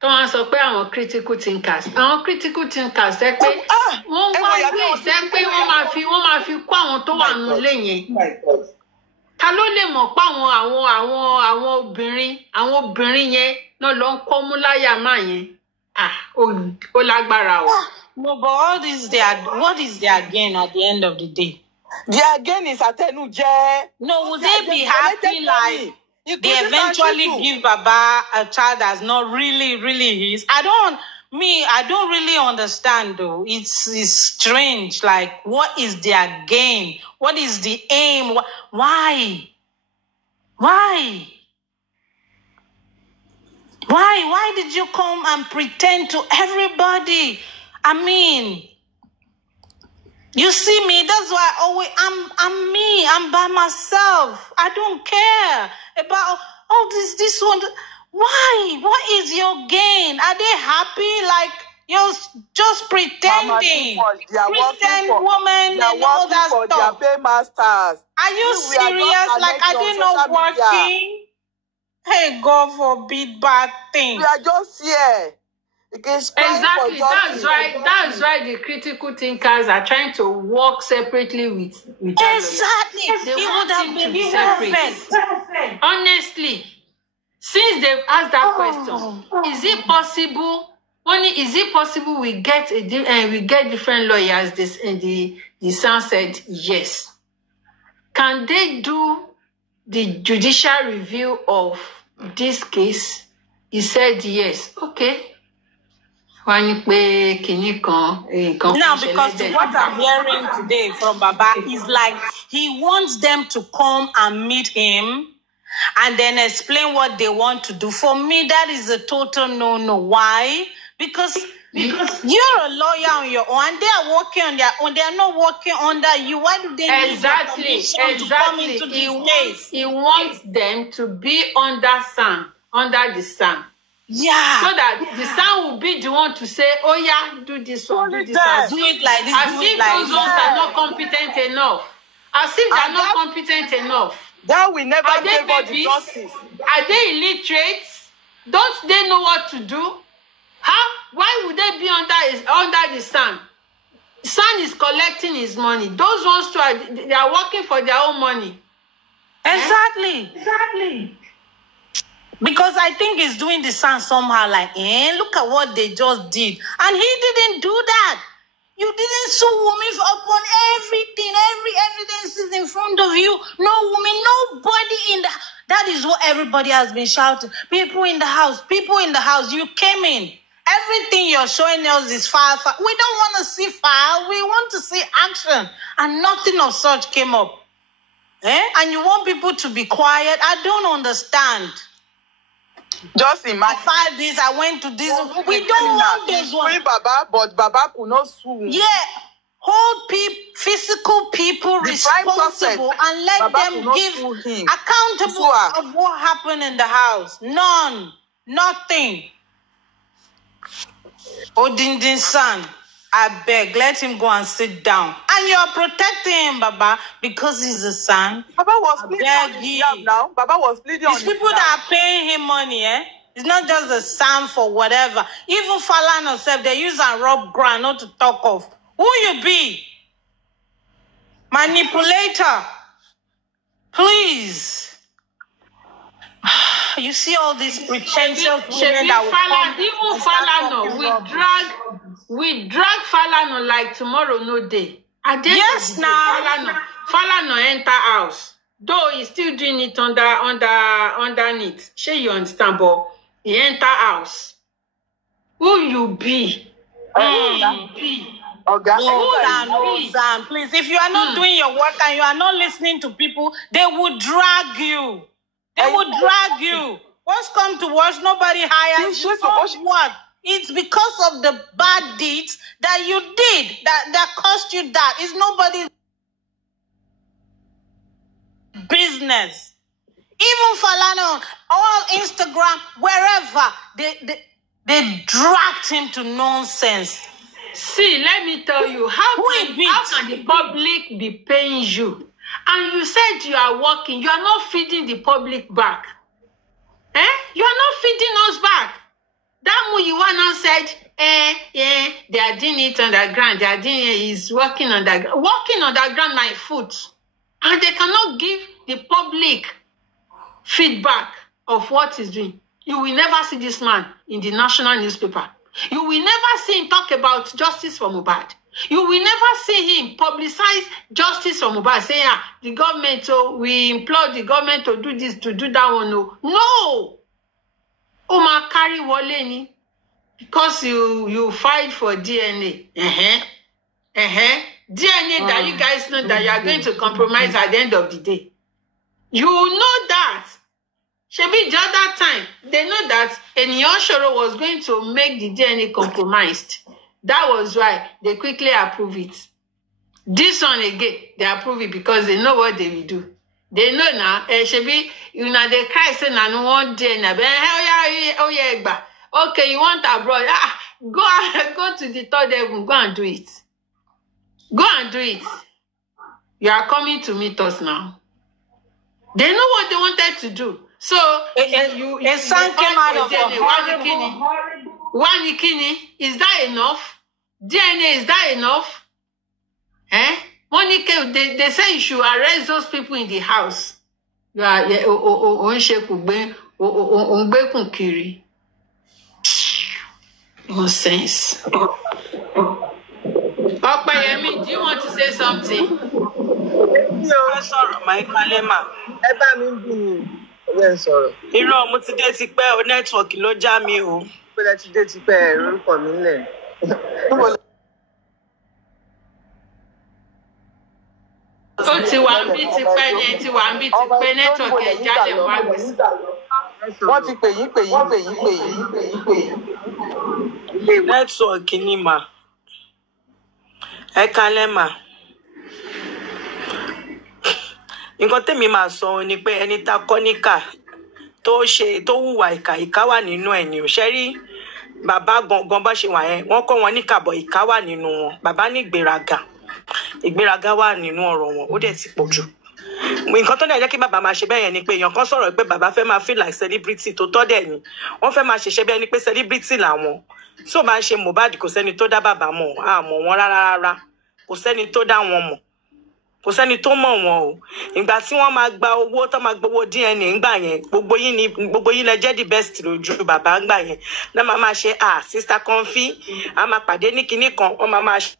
tó wọ́n sọ pé àwọn critical thinkers ẹ pé wọ́n wá gbé ìṣẹ́ pé wọ́n máa fi kó àwọn tó wà nílé yẹn ta ló lè mọ̀ pé àwọn obìnrin yẹn náà lọ ń kọ́ mú láyà máa yẹn ó lágbára o. No, but what is their gain at the end of the day? Their gain is àtẹnujẹ. No, would they be happy like they eventually give Baba a child that's not really his? I don't really understand though. It's strange. Like, what is their gain? What is the aim? Why? Why did you come and pretend to everybody? I mean, you see me, that's why I'm me, I'm by myself. I don't care about all this one. Why? What is your gain? Are they happy? Like, you're just pretending. Christian woman and all that stuff. Are you serious? Like, are they not working? Hey, God forbid bad thing. We are just here. Exactly. That's why the critical thinkers are trying to work separately with exactly. They would have been separate. Honestly, since they've asked that question, is it possible? Is it possible we get different lawyers? The son said yes. Can they do the judicial review of this case? He said yes. Okay. Now, because what I'm hearing today from Baba is like he wants them to come and meet him and then explain what they want to do. For me, that is a total no-no. Why? Because you're a lawyer on your own, and they are working on their own. They are not working under you. Why do they need your permission to come into this case? He wants them to be under the sun. Yeah. So that the son will be the one to say, oh yeah, do this one, do this one. Do it like this. As if those ones are not competent enough. As if they are not competent enough. That will never give us the justice. Are they illiterate? Don't they know what to do? Huh? Why would they be under the sun? Sun is collecting his money. Those ones too they are working for their own money. Exactly. Because I think he's doing the Sun somehow like, look at what they just did. And he didn't do that. You didn't sue women upon everything. Every evidence is in front of you. No woman, nobody in the... That is what everybody has been shouting. People in the house. You came in. Everything you're showing us is fire. We don't want to see fire. We want to see action. And nothing of such came up. And you want people to be quiet? I don't understand. Just imagine. 5 days I went to this. We don't want those ones. Baba, but Baba could not sue. Yeah. Hold physical people responsible and let Baba them give accountable of what happened in the house. None. Nothing. Odindin son, I beg, let him go and sit down. And you're protecting him, Baba, because he's a son. Baba was pleading on his behalf now. Baba was pleading on his behalf. It's people that are paying him money, It's not just a son for whatever. Even Falana said they use and rob ground, not to talk of. Who you be? Manipulator. Please. You see all these pretentious women that will come. We drag Falana like tomorrow no day. Yes, now. Falana enter house. Though he's still doing it underneath. Sure you understand, but he enter house. Who you be? Sam, please. If you are not doing your work and you are not listening to people, they will drag you. What's come to watch? Nobody hires you. What? It's because of the bad deeds that you did that cost you that. It's nobody's business. Even Falana, all Instagram, wherever, they dragged him to nonsense. See, let me tell you, how can the public be paying you? And you said you are working, you are not feeding the public back. You are not feeding us back. That Muyiwana said, they are doing it underground. They are doing it, he's working underground. Working underground my foot. And they cannot give the public feedback of what he's doing. You will never see this man in the national newspaper. You will never see him talk about justice for Mohbad. You will never see him publicize justice for Mohbad, saying, the government, we implore the government to do this, to do that one. No. Oma carry Woleni because you fight for DNA. DNA that you guys know that you are going to compromise at the end of the day. You know that. Shebi the other time, they know that Eniyan Shoro was going to make the DNA compromised. That was why they quickly approve it. This one again, they approve it because they know what they will do. They know now, Shebi, they cry say na no one DNA. Okay, you want abroad? Go to the third heaven, go and do it. Go and do it. You are coming to meet us now. They know what they wanted to do. So a son came out of one Ikini, is that enough? DNA, is that enough? Monica, they say you should arrest those people in the house. You are nonsense. Opayemi, do you want to say something? Sorry, my Kalema. Sorry. Irọ́ mo ti dé ti pẹ́ o network ló já mi o. Pé ti dé ti pẹ́ orúkọ mi nle. Ó ti wà bí ti pẹ́ ni ti wà bí ti pẹ́ network ẹ jálẹ̀ wá gbèsè. Wọ́n ti pè yín. Network ni mà. Ẹ Kalema. Nǹkan tèmi máa sọ ni pé ẹni tá kọ́ níkà tó hùwà ìkà wà nínú ẹ̀ ni ò ṣe rí bàbá gangan bá ṣe wà yẹn wọ́n kọ́ wọn níkà bọ̀ ìkà wà nínú wọn bàbá ní ìgbéraga wà nínú ọ̀rọ̀ wọn ó dẹ̀ ti pọ̀ jù. Nǹkan tó dẹ̀ jẹ́ kí bàbá máa ṣe bẹ́ẹ̀ yẹn ni pé èèyàn kan sọ̀rọ̀ pé bàbá fẹ́ máa feel like celebrity tó tọ́ dẹ̀ ni wọ́n fẹ́ máa ṣẹ̀ṣẹ̀ bí ẹni pé celebrity làwọn So máa ń ṣe Mohbad kò sẹ́ni tó dá bàbá mọ̀ àmọ́ wọn rárá kò sẹ́ni tó dá wọn mọ̀ kò sẹ́ni tó mọ̀ wọn o ìgbà tí wọ́n máa gba owó tó máa gbowó DNA ńgbà yẹn gbogbo yín lẹ jẹ́ the best lójú bàbá ńgbà yẹn náà máa ṣe sister Comfy a máa pàdé ní kinní kan wọ́n máa ṣe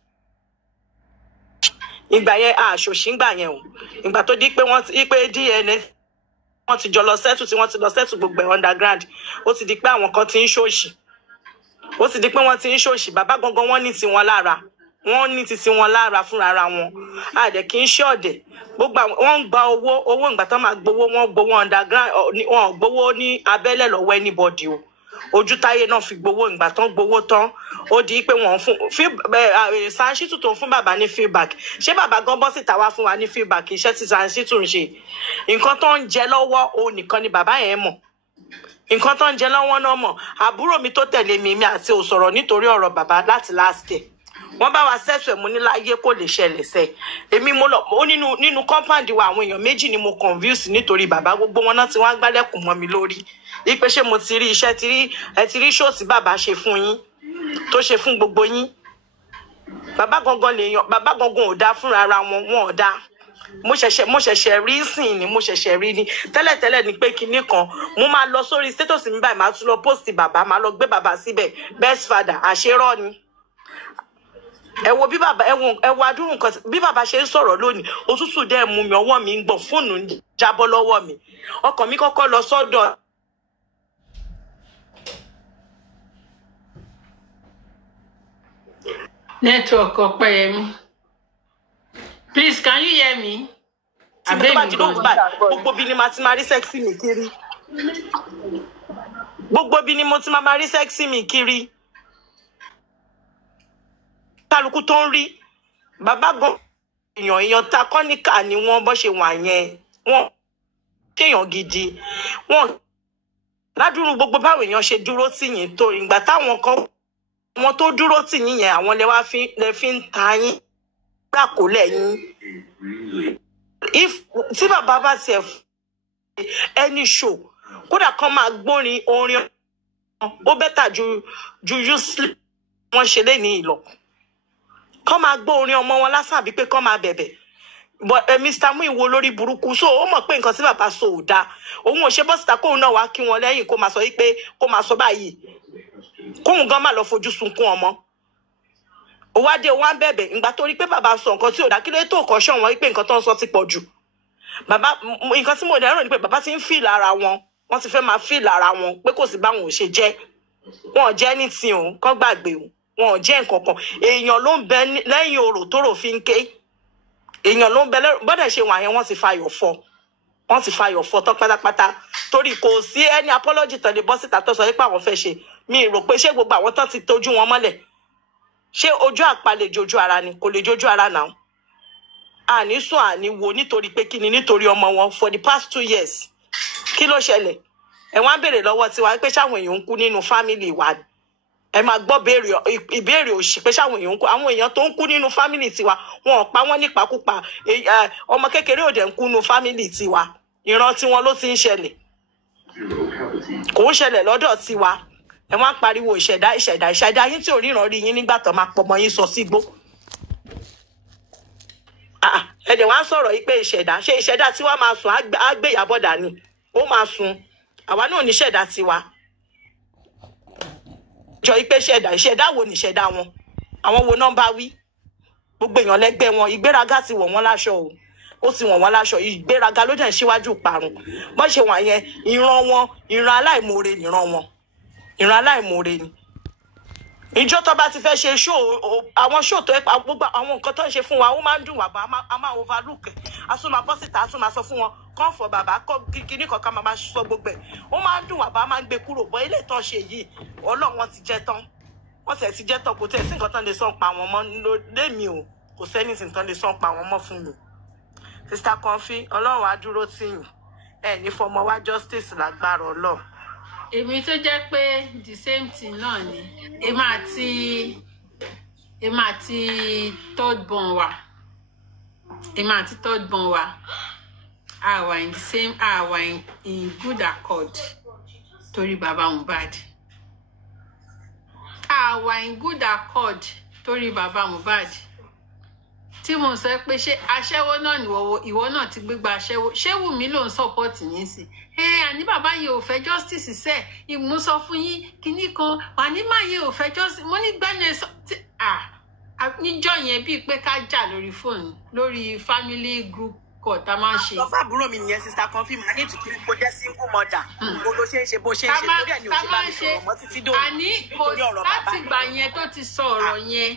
ìgbà yẹn ṣòṣì ńgbà yẹn o ìgbà tó di pé wọ́n ti pé DNA wọ́n ti jọ lọ settle tí wọ́n ti lọ settle gbogbo underground ó ti di pé àwọn kan ti ń ṣòṣì ó ti di pé wọ́n ti ń ṣòṣì bàbá gangan wọ́n ní tiwọn lára wọ́n ní títí wọn lára fúnra ara wọn àdẹ kì í ṣe ọdẹ gbogbo wọ́n ń gba owó ìgbà tó máa gbowó wọ́n gbowó underground wọ́n gbowó ní abẹ́lẹ̀ lọ́wọ́ anybody o ojú táyé náà fi gbowó ìgbà tán gbowó tán ó di pé wọ́n fún Sanṣítù tó ń fún bàbá ní feedback ṣé bàbá gan bọ́ síta wá fún wa ní feedback iṣẹ́ tí Sanṣítù ń ṣe nǹkan tó ń jẹ lọ́wọ́ òun nìkan ni bàbá yẹn mọ̀ nǹkan tó ń jẹ lọ́wọ́ náà mọ̀ àbúrò mi tó tẹ̀lé mi àti ò sọ̀rọ̀ nítorí ọ̀rọ̀ bàbá láti last year wọ́n bá wa sẹ́tù ẹ̀ mú ní láyé kò lè ṣẹlẹ̀ sẹ́ èmi mo lọ ó nínú compound wa àwọn èèyàn méjì ni mo convince nítorí bàbá gbogbo wọn náà tí wọ́n gbálẹ̀kùn mọ́ mi lórí ipe ṣé mo ti rí iṣẹ́ ẹ ti rí ṣóòtì bàbá ṣe fún yín tó ṣe fún gbogbo yín bàbá gangan ò dá fúnra ara wọn ò dá mo ṣẹ̀ṣẹ̀ rí sìn ni mo ṣẹ̀ṣẹ̀ rí ni tẹ́lẹ̀tẹ́lẹ̀ ni pé kinní kan mo máa lọ sórí status mi báyìí máa tún lọ post bàbá máa lọ gbé bàbá síbẹ̀ best father àṣerọ́ ni ẹ wo bí bàbá ẹ wo adúrún nǹkan bí bàbá ṣe ń sọ̀rọ̀ lónìí òtútù dẹ́ mú mi ọwọ́ mi ń gbọ̀n fóònù ń jábọ́ lọ́wọ́ mi ọkàn mi kọ́kọ́ lọ sọ́dọ̀ network Ọpẹ́yẹmí. Please, can you hear me? Gbogbo bí ni ma ti máa rí sexy mi kiri. Gbogbo bí ni mo ti máa rí sexy mi kiri. Kálukú tó ń rí bàbá gan èèyàn ta kọ́níkà ni wọ́n bọ́ ṣe wà yẹn wọ́n kéèyàn gidi wọ́n ládùúrú gbogbo báwo èèyàn ṣe dúró tì yín tó ìgbà táwọn kan wọn tó dúró tì yín yẹn àwọn lẹ fi ń ta yín gbà kó lẹ́yìn tí bàbá bá tiẹ̀ ẹni ṣò kódà kan máa gbórin orin ó bẹ́tà ju useless wọ́n ṣe lé ní ìlọ kọ́ máa gbọ́ orin ọmọ wọn lásán àbí pé kọ́ máa bẹ̀bẹ̀ but Mr. Muiwo lórí burúkú so ó mọ̀ pé nǹkan tí bàbá sọ ò dáa òun ò ṣe bọ́sìtà kóun náà wá kí wọn lẹ́yìn kó máa sọ wípé kó máa sọ báyìí kóun gan máa lọ fojú sunkún ọmọ ó wá dé ó wá ń bẹ̀bẹ̀ ìgbà tó rí pé bàbá sọ nǹkan tí ò dáa kí ló tó kọ́ ṣọ́ wọn wípé nǹkan tó ń sọ ti pọ̀ jù bàbá nǹkan tí mo dẹ̀ rò ní pé bàbá ti ń fìl ara wọn wọ́n ti fẹ́ máa fìl ara wọn pé kò sí báwọn ò ṣe jẹ́ wọn ò jẹ́ ní tí òun kán gbàgbé òun wọn ò jẹ́ nǹkan kan èèyàn ló ń bẹ lẹ́yìn orò tó rò fi ń ké èèyàn ló ń bẹ bọ́dẹ̀ ṣe wà yẹn wọ́n ti fayọ̀ fọ́ tán pátápátá torí kò sí ẹni apology tán lè bọ́ síta tó sọ pé àwọn fẹ́ ṣe mi rò pé ṣé gbogbo àwọn tán ti tójú wọn mọ́lẹ̀ ṣé ojú àpá lè jojú ara ni kò lè jojú ara náà àní sùn àní wo nítorí pé kí ni nítorí ọmọ wọn for the past 2 years kí ló ṣẹlẹ̀ ẹ̀ wọ́n á béèrè lọ́wọ́ tiwa pé ṣáwọn èèyàn ń kú nínú fámìlì wa ni ẹ máa gbọ́ ìbéèrè òṣì pé ṣáwọn èèyàn ń kú àwọn èèyàn tó ń kú nínú fámìlì tiwa wọn ò pa wọ́n nípakúpa ọmọ kékeré òde ń kú nínú fámìlì tiwa ìran tiwọn ló ti ń ṣẹlẹ̀ kò ń ṣẹlẹ̀ lọ́dọ̀ tiwa ẹ wọ́n á pariwo ìṣẹ̀dá yín tí ò ríran rí yín nígbà tó máa pọmọ yín sọ sígbó ẹ̀dẹ̀ wọ́n á sọ̀rọ̀ yìí pé ìṣẹ̀dá tiwa máa sùn á gbé Ìyábọ̀dà ni ó máa sùn àwa náà ní ìṣẹ̀dá tiwa jọ ipe ìṣẹ̀dá wo ni ìṣẹ̀dá wọn àwọn wo náà bá wí gbogbo èèyàn lẹ́gbẹ́ wọn ìgbéraga ti wọ̀ wọ́n láṣọ o ó ti wọ̀ wọ́n láṣọ ìgbéraga ló dẹ̀ síwájú parun bọ́n ṣe wà yẹn ìran aláìmoore nìran wọn ìran aláìmoore ni ìjọ tó bá ti fẹ́ ṣe àwọn ṣó tó ẹ̀pà gbogbo àwọn nǹkan tó ń ṣe fún wa ó máa ń dùn wá bá a máa overlook ẹ̀ a tún máa bọ́ síta a tún máa sọ fún wọn kán fọ bàbá kíní kankan máa sọ gbogbo ẹ̀ ó máa ń dùn wá bá a máa ń gbé kúrò bọ́ ilé ìtàn ṣe yìí ọlọ́run wọn ti jẹ́ tán wọ́n tẹ̀ ti jẹ́ tán kò tẹ̀ sí nǹkan tán lè sàn pa wọn mọ́ lémi o kò sẹ́ni sì tán lè sàn pa wọn mọ́ fún mi. Sister Comfy ọlọ́run á dúró tì yín ẹ̀ ní fọmọ wá justice lágbára ọlọ́run. èmi tó jẹ́ pé the same thing náà ni èmi àti third born wa a wà in the same a wà in good accord torí bàbá Mohbad a àwa in good accord torí bàbá Mohbad tí mo sọ pé ṣé aṣẹ́wó náà ìwọ náà ti gbégbá aṣẹ́wó ṣé Wùmí ló ń support yín sí àní bàbá yẹn ò fẹ́ justice sẹ́ ìmú sọ fún yín kinní kan àní má yẹn ò fẹ́ justice mo ní gbẹ́nu ẹ̀ sọ níjọ́ yẹn bíi pé ká jà lórí fóònù lórí family group call tá a máa ń ṣe. sọ fún àbúrò mi nìyẹn sister confirm I need to keep bó jẹ́ single mother bó ló ṣe ń ṣe bó ṣe ń ṣe torí ẹ̀ ní òṣèlú bá mi sọ̀rọ̀ mọ́ títí dòní. àní kò láti gbà yẹn tó ti sọ ọ̀rọ̀ yẹn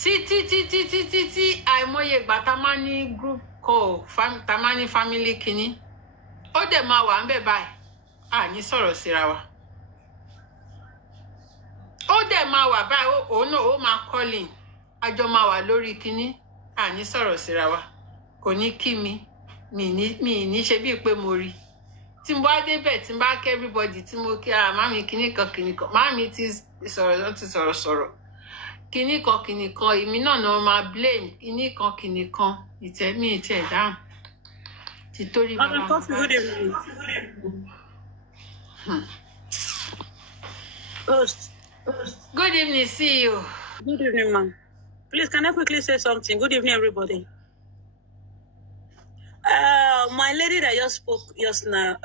tí àìmọye ìgbà tá a máa ní group call tá a máa ní family kinní ó dẹ̀ máa wà ń bẹ̀ báyìí àní sọ̀rọ̀ síra wa ó dẹ̀ máa wà báyìí òun náà ó máa calling àjọ máa wà lórí kinní àní sọ̀rọ̀ síra wa kò ní kí mi ní ṣe bíi pé mo rí tí mo bá débẹ̀ tí mo bá kẹ́ everybody tí mo kí màmí kinní kan màmí ti sọ̀rọ̀ kinní kan èmi náà náà máa blame kinní kan ìtẹ̀mí ìtẹ̀ dáhùn ti torí bàbá Good evening, CEO. Good evening, ma'am. Please, can I quickly say something? Good evening, everybody. My lady that just spoke just now,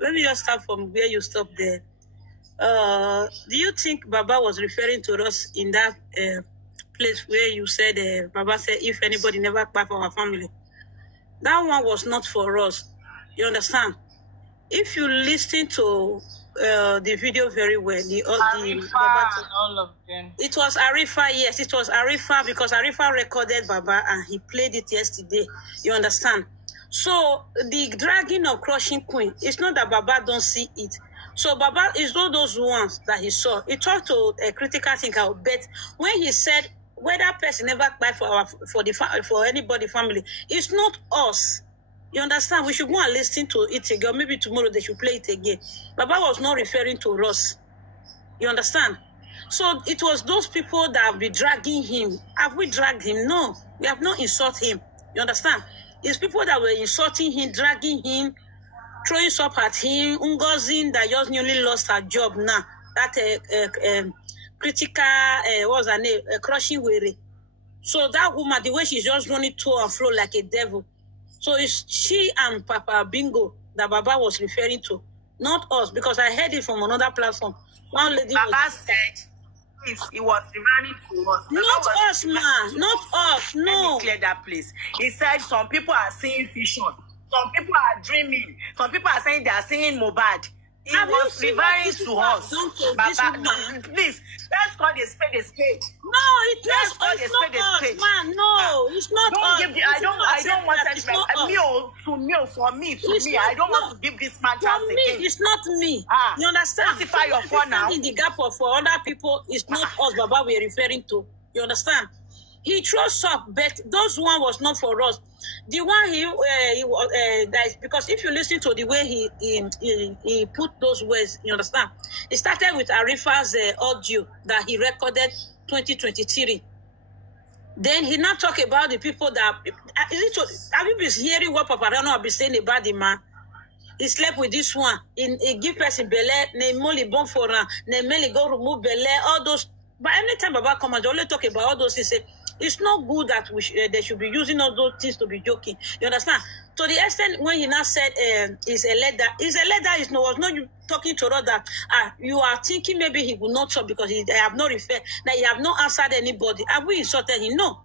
let me just start from where you stopped there. Do you think Baba was referring to us in that place where you said, Baba said, if anybody never cry for our family? That one was not for us. You understand? If you listen to the video very well, all of them. It was Arifa, yes, it was Arifa because Arifa recorded Baba and he played it yesterday. You understand? So the dragging of Crushing Queen, it's not that Baba don't see it. So Baba is not those ones that he saw. He talked to a critical thinker, but when he said whether person never cry for anybody family, it's not us. You understand? We should go and listen to it again. Maybe tomorrow they should play it again. Baba was not referring to us. You understand? So it was those people that have been dragging him. Have we dragged him? No. We have not insulted him. You understand? It's people that were insulting him, dragging him, throwing stuff at him. Ngozi that just newly lost her job now. That critical, what's her name? Crushing Were. So that woman, the way she's just running to and fro like a devil. So it's she and Papa Bingo that Baba was referring to, not us, because I heard it from another platform. One lady Baba said he was referring to us. Not us, man. Not us. No. Let me clear that place. He said some people are seeing vision. Some people are dreaming. Some people are saying they are seeing Mohbad. He was referring to us. Baba, please, let's call the spade a spade. No, it's not us, man. No, it's not us. I don't want that. For me, I don't want to give this man chance again. It's not me. You understand? Justify your phone now. In the gap of for other people, it's not us, Baba, we're referring to. You understand? He throws up, but those one was not for us. The one he that because if you listen to the way he put those words, you understand? It started with Arifa's audio that he recorded 2023. Then he now talk about the people that have you been hearing what Paparano have been saying about the man? He slept with this one. He give person belle, ne moli bon for ne meli go remove belle, all those. But anytime Baba come and they only talk about all those things, it's not good that they should be using all those things to be joking. You understand? To the extent when he now said it's a letter, was not talking to us that you are thinking maybe he will not talk because they have not referred, that he have not answered anybody. Have we insulted him? No.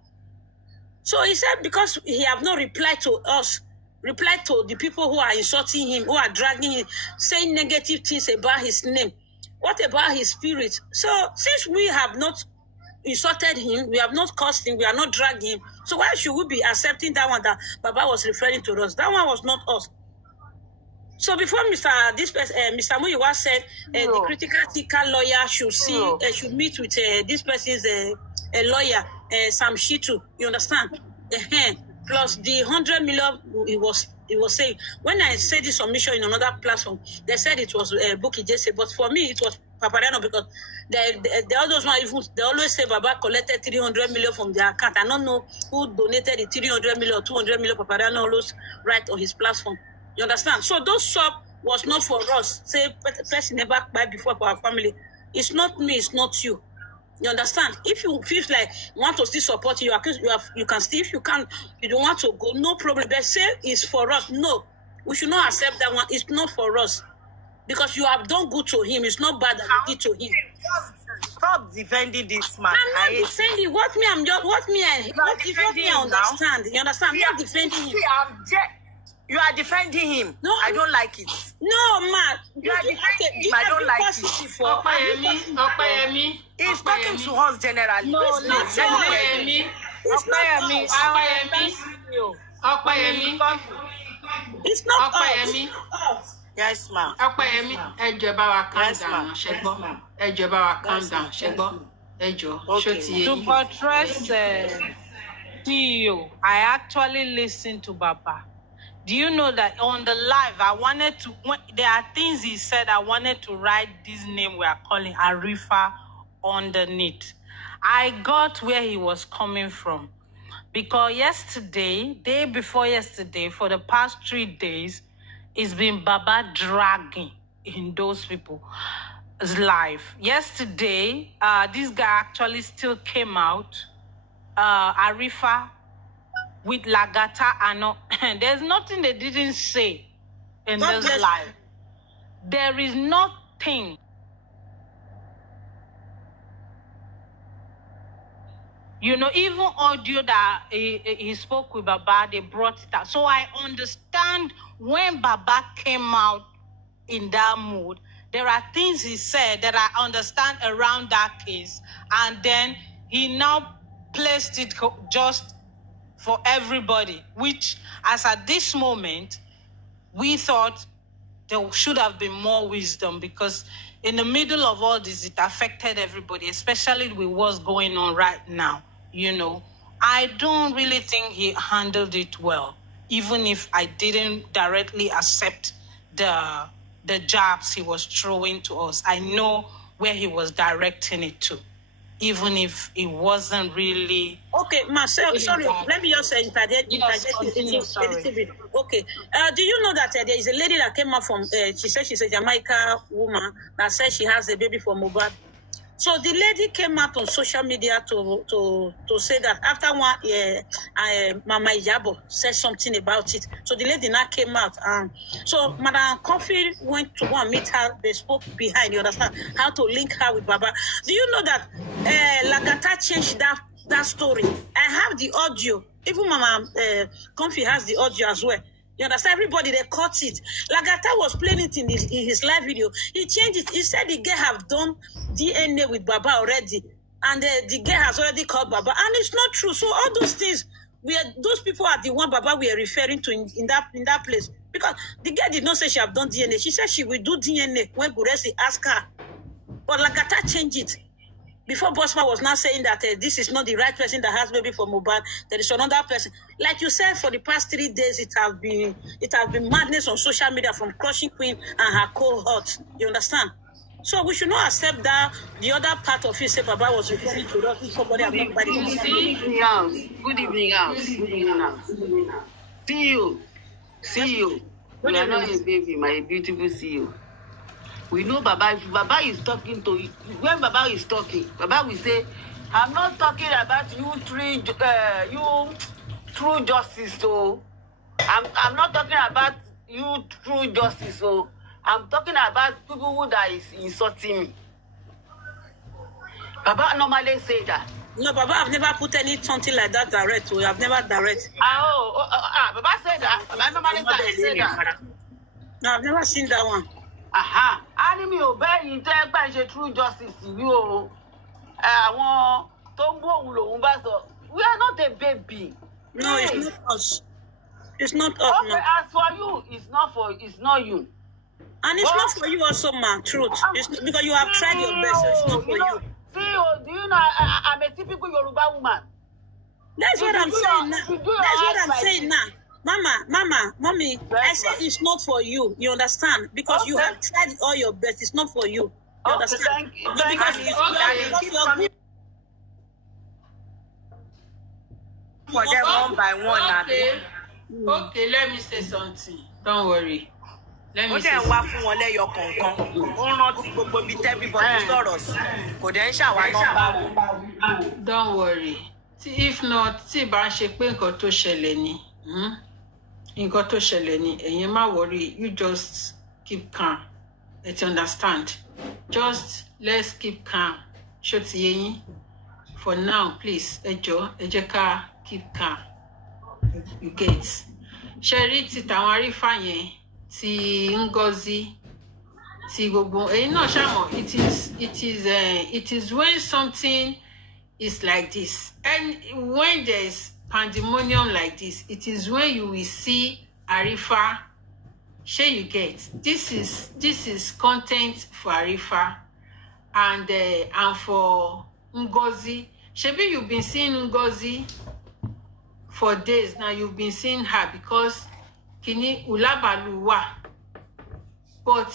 So he said because he have not replied to us, replied to the people who are insulting him, who are dragging him, saying negative things about his name. What about his spirit? So since we have not insulted him, we have not cursed him, we are not dragging him, so why should we be accepting that one that Baba was referring to us? That one was not us. So before Mr. Muyiwa said the critical thinker lawyer should see should meet with this person's a lawyer, Sam Shitu, you understand? Plus the 100 million he was saying. When I said this submission in another platform, they said it was Bukky Jesse, but for me it was Paparano because the others one even they always say Baba collected 300 million from their account. I don't know who donated the 300 million or 200 million. Paparano always write on his platform. You understand? So those shop was not for us. Say person never buy before for our family. It's not me, it's not you. You understand? If you feel like you want to still support you, you can still, if you can't, you don't want to go, no problem. But say it's for us. No, we should not accept that one. It's not for us. Because you have done good to him. It's not bad that you did to him. Just stop defending this man. I'm not defending. What me I understand. You understand? I'm not defending him. You are defending him. No, I don't like it. No, ma. You are defending him. I don't like it. Opeyemi. He's talking to us generally. No, Opeyemi. It's not Opeyemi. Yes, ma'am. Opeyemi, ẹ jọ̀ọ́ bá wa calm down, ṣẹ́gbọ́. Ẹ jọ̀ọ́ bá wa calm down, ṣẹ́gbọ́. Ẹ jọ̀ọ́, ṣó ti yé To yín. buttress CEO, I actually listened to Baba. Do you know that on the live, there are things he said, I wanted to write this name we are calling Arifa underneath. I got where he was coming from. Because day before yesterday, for the past 3 days, it's been Baba dragging in those people's life. Yesterday, this guy actually still came out, Arifa, with Lagata and there's nothing they didn't say in this life. There is nothing. You know, even audio that he spoke with Baba, they brought it out. So I understand when Baba came out in that mood, there are things he said that I understand around that case. And then he now placed it just for everybody, which as at this moment, we thought there should have been more wisdom, because in the middle of all this, it affected everybody, especially with what's going on right now. You know, I don't really think he handled it well, even if I didn't directly accept the jabs he was throwing to us. I know where he was directing it to, even if it wasn't really... Okay, Marcel, sorry, let me just interject a little bit. Okay, do you know that there is a lady that came out from, she said she's a Jamaica woman that says she has a baby for Mohbad. So the lady came out on social media to say that after one, Mama Ijabo said something about it. So the lady now came out. So Madam Kofi went to go and meet her. They spoke behind, you understand, how to link her with Baba. Do you know that Lagata changed that story? I have the audio. Even Mama Kofi has the audio as well. You understand? Everybody, they caught it. Lagata was playing it in his live video. He changed it. He said the girl have done DNA with Baba already. And the girl has already called Baba. And it's not true. So all those things, those people are the one Baba we are referring to in that place. Because the girl did not say she have done DNA. She said she will do DNA when Guresi asked her. But Lagata changed it. Before Bosma was now saying that this is not the right person that has baby for Mohbad, there is another person. Like you said, for the past 3 days, it has been madness on social media from Crushing Queen and her cohort. You understand? So we should not accept that the other part of it, say Baba was referring to us. Somebody have not Good evening, house. Good evening, house. See you. You are not a baby, my beautiful CEO. We know Baba. If Baba is talking to you, when Baba is talking, Baba will say, "I'm not talking about you true justice. So I'm not talking about you true justice. So I'm talking about people who that is insulting me." Baba normally say that. No, Baba, I've never put something like that direct. I've never direct. Baba said that. Baba normally say that. No, I've never seen that one. Anime obey in the true justice. You àwọn tó ń bọ̀ òun lòun bá sọ. We are not a baby. No, it's not us. It's not us. Okay, as for you, it's not you. And it's not for you also, man. Truth. It's not, because you have tried your best. So it's not for you. See, do you know I'm a typical Yoruba woman? That's what I'm saying now. That's what I'm saying now. Mommy, I said it's not for you. You understand? Because you have tried all your best. It's not for you. You understand? For them one by one. Okay, let me say something. Don't worry. let ó me dẹ̀ say wá fún wọn lẹ́yọ kọ̀ọ̀kan ó rántí gbogbo ibi tẹ́bíbọ̀dì sọ̀rọ̀ sí kò dẹ̀ ń ṣàwa nọ́mbà wọn. don't worry if not tí ì bá ń ṣe pé nǹkan tó ṣẹlẹ̀ ni nǹkan tó ṣẹlẹ̀ ni ẹ̀yin má worry, you just keep calm. Let's understand. Just let's keep calm. Ṣó ti yé yín? For now, please, ẹ jẹ́ ká keep calm. You get? Ṣé rí ti tàwọn arífà yẹn, ti Ngozi, ti gbogbo ẹ̀yin náà ṣàmọ̀, it is when something is like this, and when there is pandemonium like this, it is when you will see Arifa. Sure, you get this is content for Arifa and for Ngozi. Shebi, you've been seeing Ngozi for days now. You've been seeing her because kini ulabaluwa, but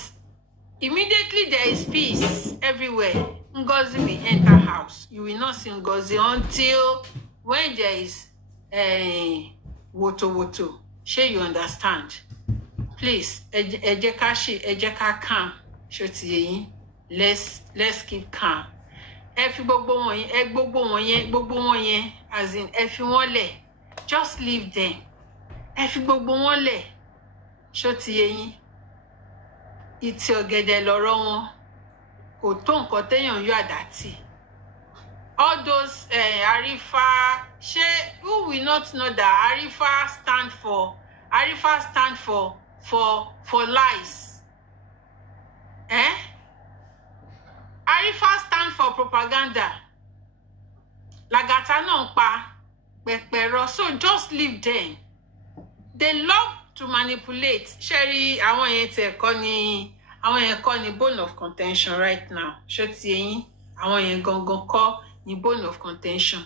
immediately there is peace everywhere. Ngozi will enter house. You will not see Ngozi until when there is woto. Sure, you understand? Please, ẹ jẹ́ ká calm. Ṣó ti yé yín? Let's keep calm. Ẹ fi gbogbo wọn yẹn, as in ẹ fi wọ́n lẹ̀. Just leave them. Ẹ fi gbogbo wọn lẹ̀. Ṣó ti yé yín? Ìtì ọ̀gẹ̀dẹ̀ lọ̀rọ̀ wọn. Kò tó nǹkan téèyàn yọ àdá tì. All those Arifa, who will not know that Arifa stand for lies? Arifa stand for propaganda. Lagata náà pa pẹ̀pẹ̀rọ. So just leave them. They love to manipulate. Sherry, àwọn yẹn kọ́ ni bone of contention right now. Ṣó ti yé yín? Àwọn yẹn gangan kọ́ ni bone of contention.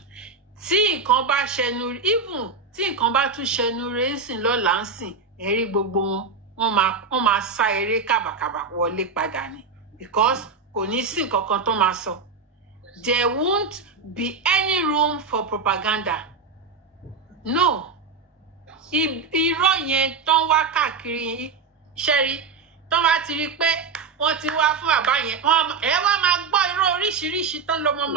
Tí nǹkan bá ṣẹnu, even tí nǹkan bá tún ṣẹnu rẹ̀ ń sìn lọ́la ń sìn, ẹ̀rí gbogbo wọn máa sá eré kàbàkàbà wọlé padà ni, because kò ní sí nǹkan kan tó máa sọ. There won't be any room for propaganda. No. Irọ́ yẹn tán wá káàkiri ṣẹ́rí tán bá ti rí pé wọ́n ti wá fún bàbá yẹn, ẹ wá máa gbọ́ irọ́ oríṣiríṣi tán lọ wọ́n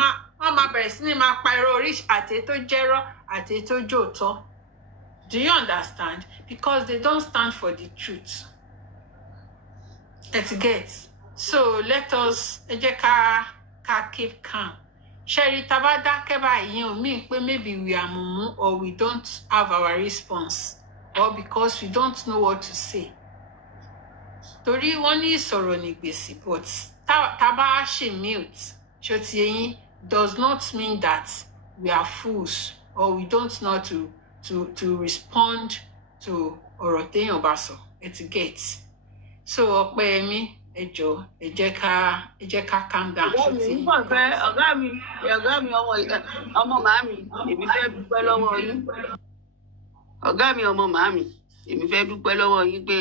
máa bẹ̀rẹ̀ sí ní máa pa irọ́ oríṣi àti tó jẹ́rọ́ àti tó jòótọ́. Do you understand? Because they don't stand for the truth. Let's get. So let us ẹ jẹ́ ká keep calm. Sherry, taba dákẹ́ báyìí ò mean pé maybe we are mumu or we don't have our response, or because we don't know what to say. Torí wọ́n ní ìsọ̀rọ̀ ní gbèsè, but taba ṣe mute, ṣó ti yé yín, does not mean that we are fools or we don't know to respond to ọ̀rọ̀ téèyàn bá sọ. It's get. So Ọpẹ́yẹmí, ẹ jọ̀ọ́, ẹ jẹ́ ká calm down. Ọ̀gá mi ọmọ màámi, èmi fẹ́ dúpẹ́ lọ́wọ́ yín. Ọ̀gá mi ọmọ màámi, èmi fẹ́ dúpẹ́ lọ́wọ́ yín pé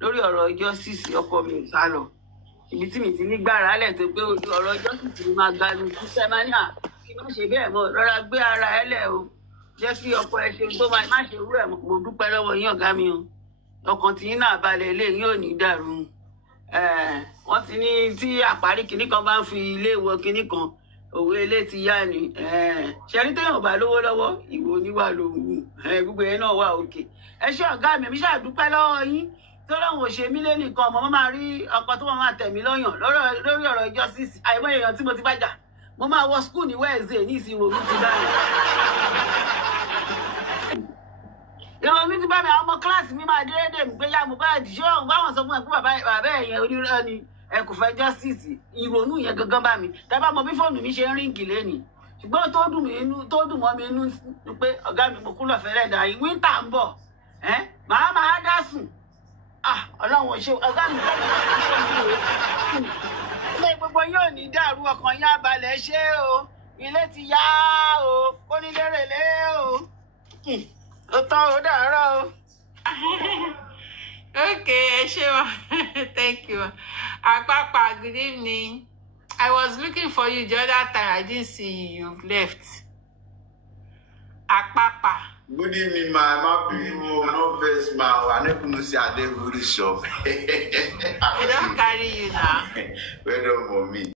lórí ọ̀rọ̀ justice ọkọ mi ò sá lọ. Ibi tí mi ti ní gbára lẹ̀ tó pé ọ̀rọ̀ justice mi máa ganu sísẹ́ máa ní kí má ṣe bẹ́ẹ̀ mọ́, rọra gbé ara ẹ lẹ̀ o. Jẹ́ kí ọkọ ẹ ṣe tó má ṣe rú ẹ̀ mọ́. Mo dúpẹ́ lọ́wọ́ yín ọ̀gá mi o. Ọkàn tí yín náà balẹ̀ ilé yín ò ní dàrú. Wọ́n ti ní tí àparí kinní kan bá ń fi ilé wọ kinní kan, òwe ilé ti yá ni. Ṣẹ́rí téèyàn bá lówó lọ́wọ́, ìwọ oníwà lòun. Gbogbo yẹn náà wà òkè. Ẹ ṣé ọ̀gá mi, èmi ṣáà dúpẹ́ lọ́wọ́ yín. Tọ́lọ́hun ò ṣe mí lé nìkan, ọmọ máa rí ọkọ tó máa tẹ̀ mí lọ́yàn lórí ọ̀rọ̀ justice. Àìmọye èèyàn tí mo ti bá jà. Mo máa wọ school ní Wednesday ní ìsìn ìrònú ti bá mi. Ìrònú ti bá mi, àwọn ọmọ kíláàsì mi máa déédéé mi pé yá mo bá ṣé òun báwọn sọ fún ẹ pé bàbá ẹ̀yẹn onírọ́ ni ẹ kò fẹ́ justice. Ìrònú yẹn gangan bá mi. Tẹ́bá mọ bí fóònù mi ṣe ń ríǹgì lénìí. Ṣùgbọ́n tó dùn mọ́ mi inú ni pé ọ̀gá mi mo kú lọ́fẹ̀ẹ́ rẹ̀ dà yín. Winter ń bọ̀. Màá máa dá sùn. Ọlọ́run ṣe ọ̀gá mi kọ́ ilé gbogbo yóò ní dàrú, ọkàn yín abalẹ̀ ṣe o. Ilé ti yá o, kónílérèlé o. Ó tán ó dàárọ̀ o. Okay, Eshewa. Thank you. Akpapa, good evening. I was looking for you the other time. I didn't see you. You've left. Akpapa, Good evening, my people. No verse, my. I never see a day good shop. I don't carry you now. Where do you me?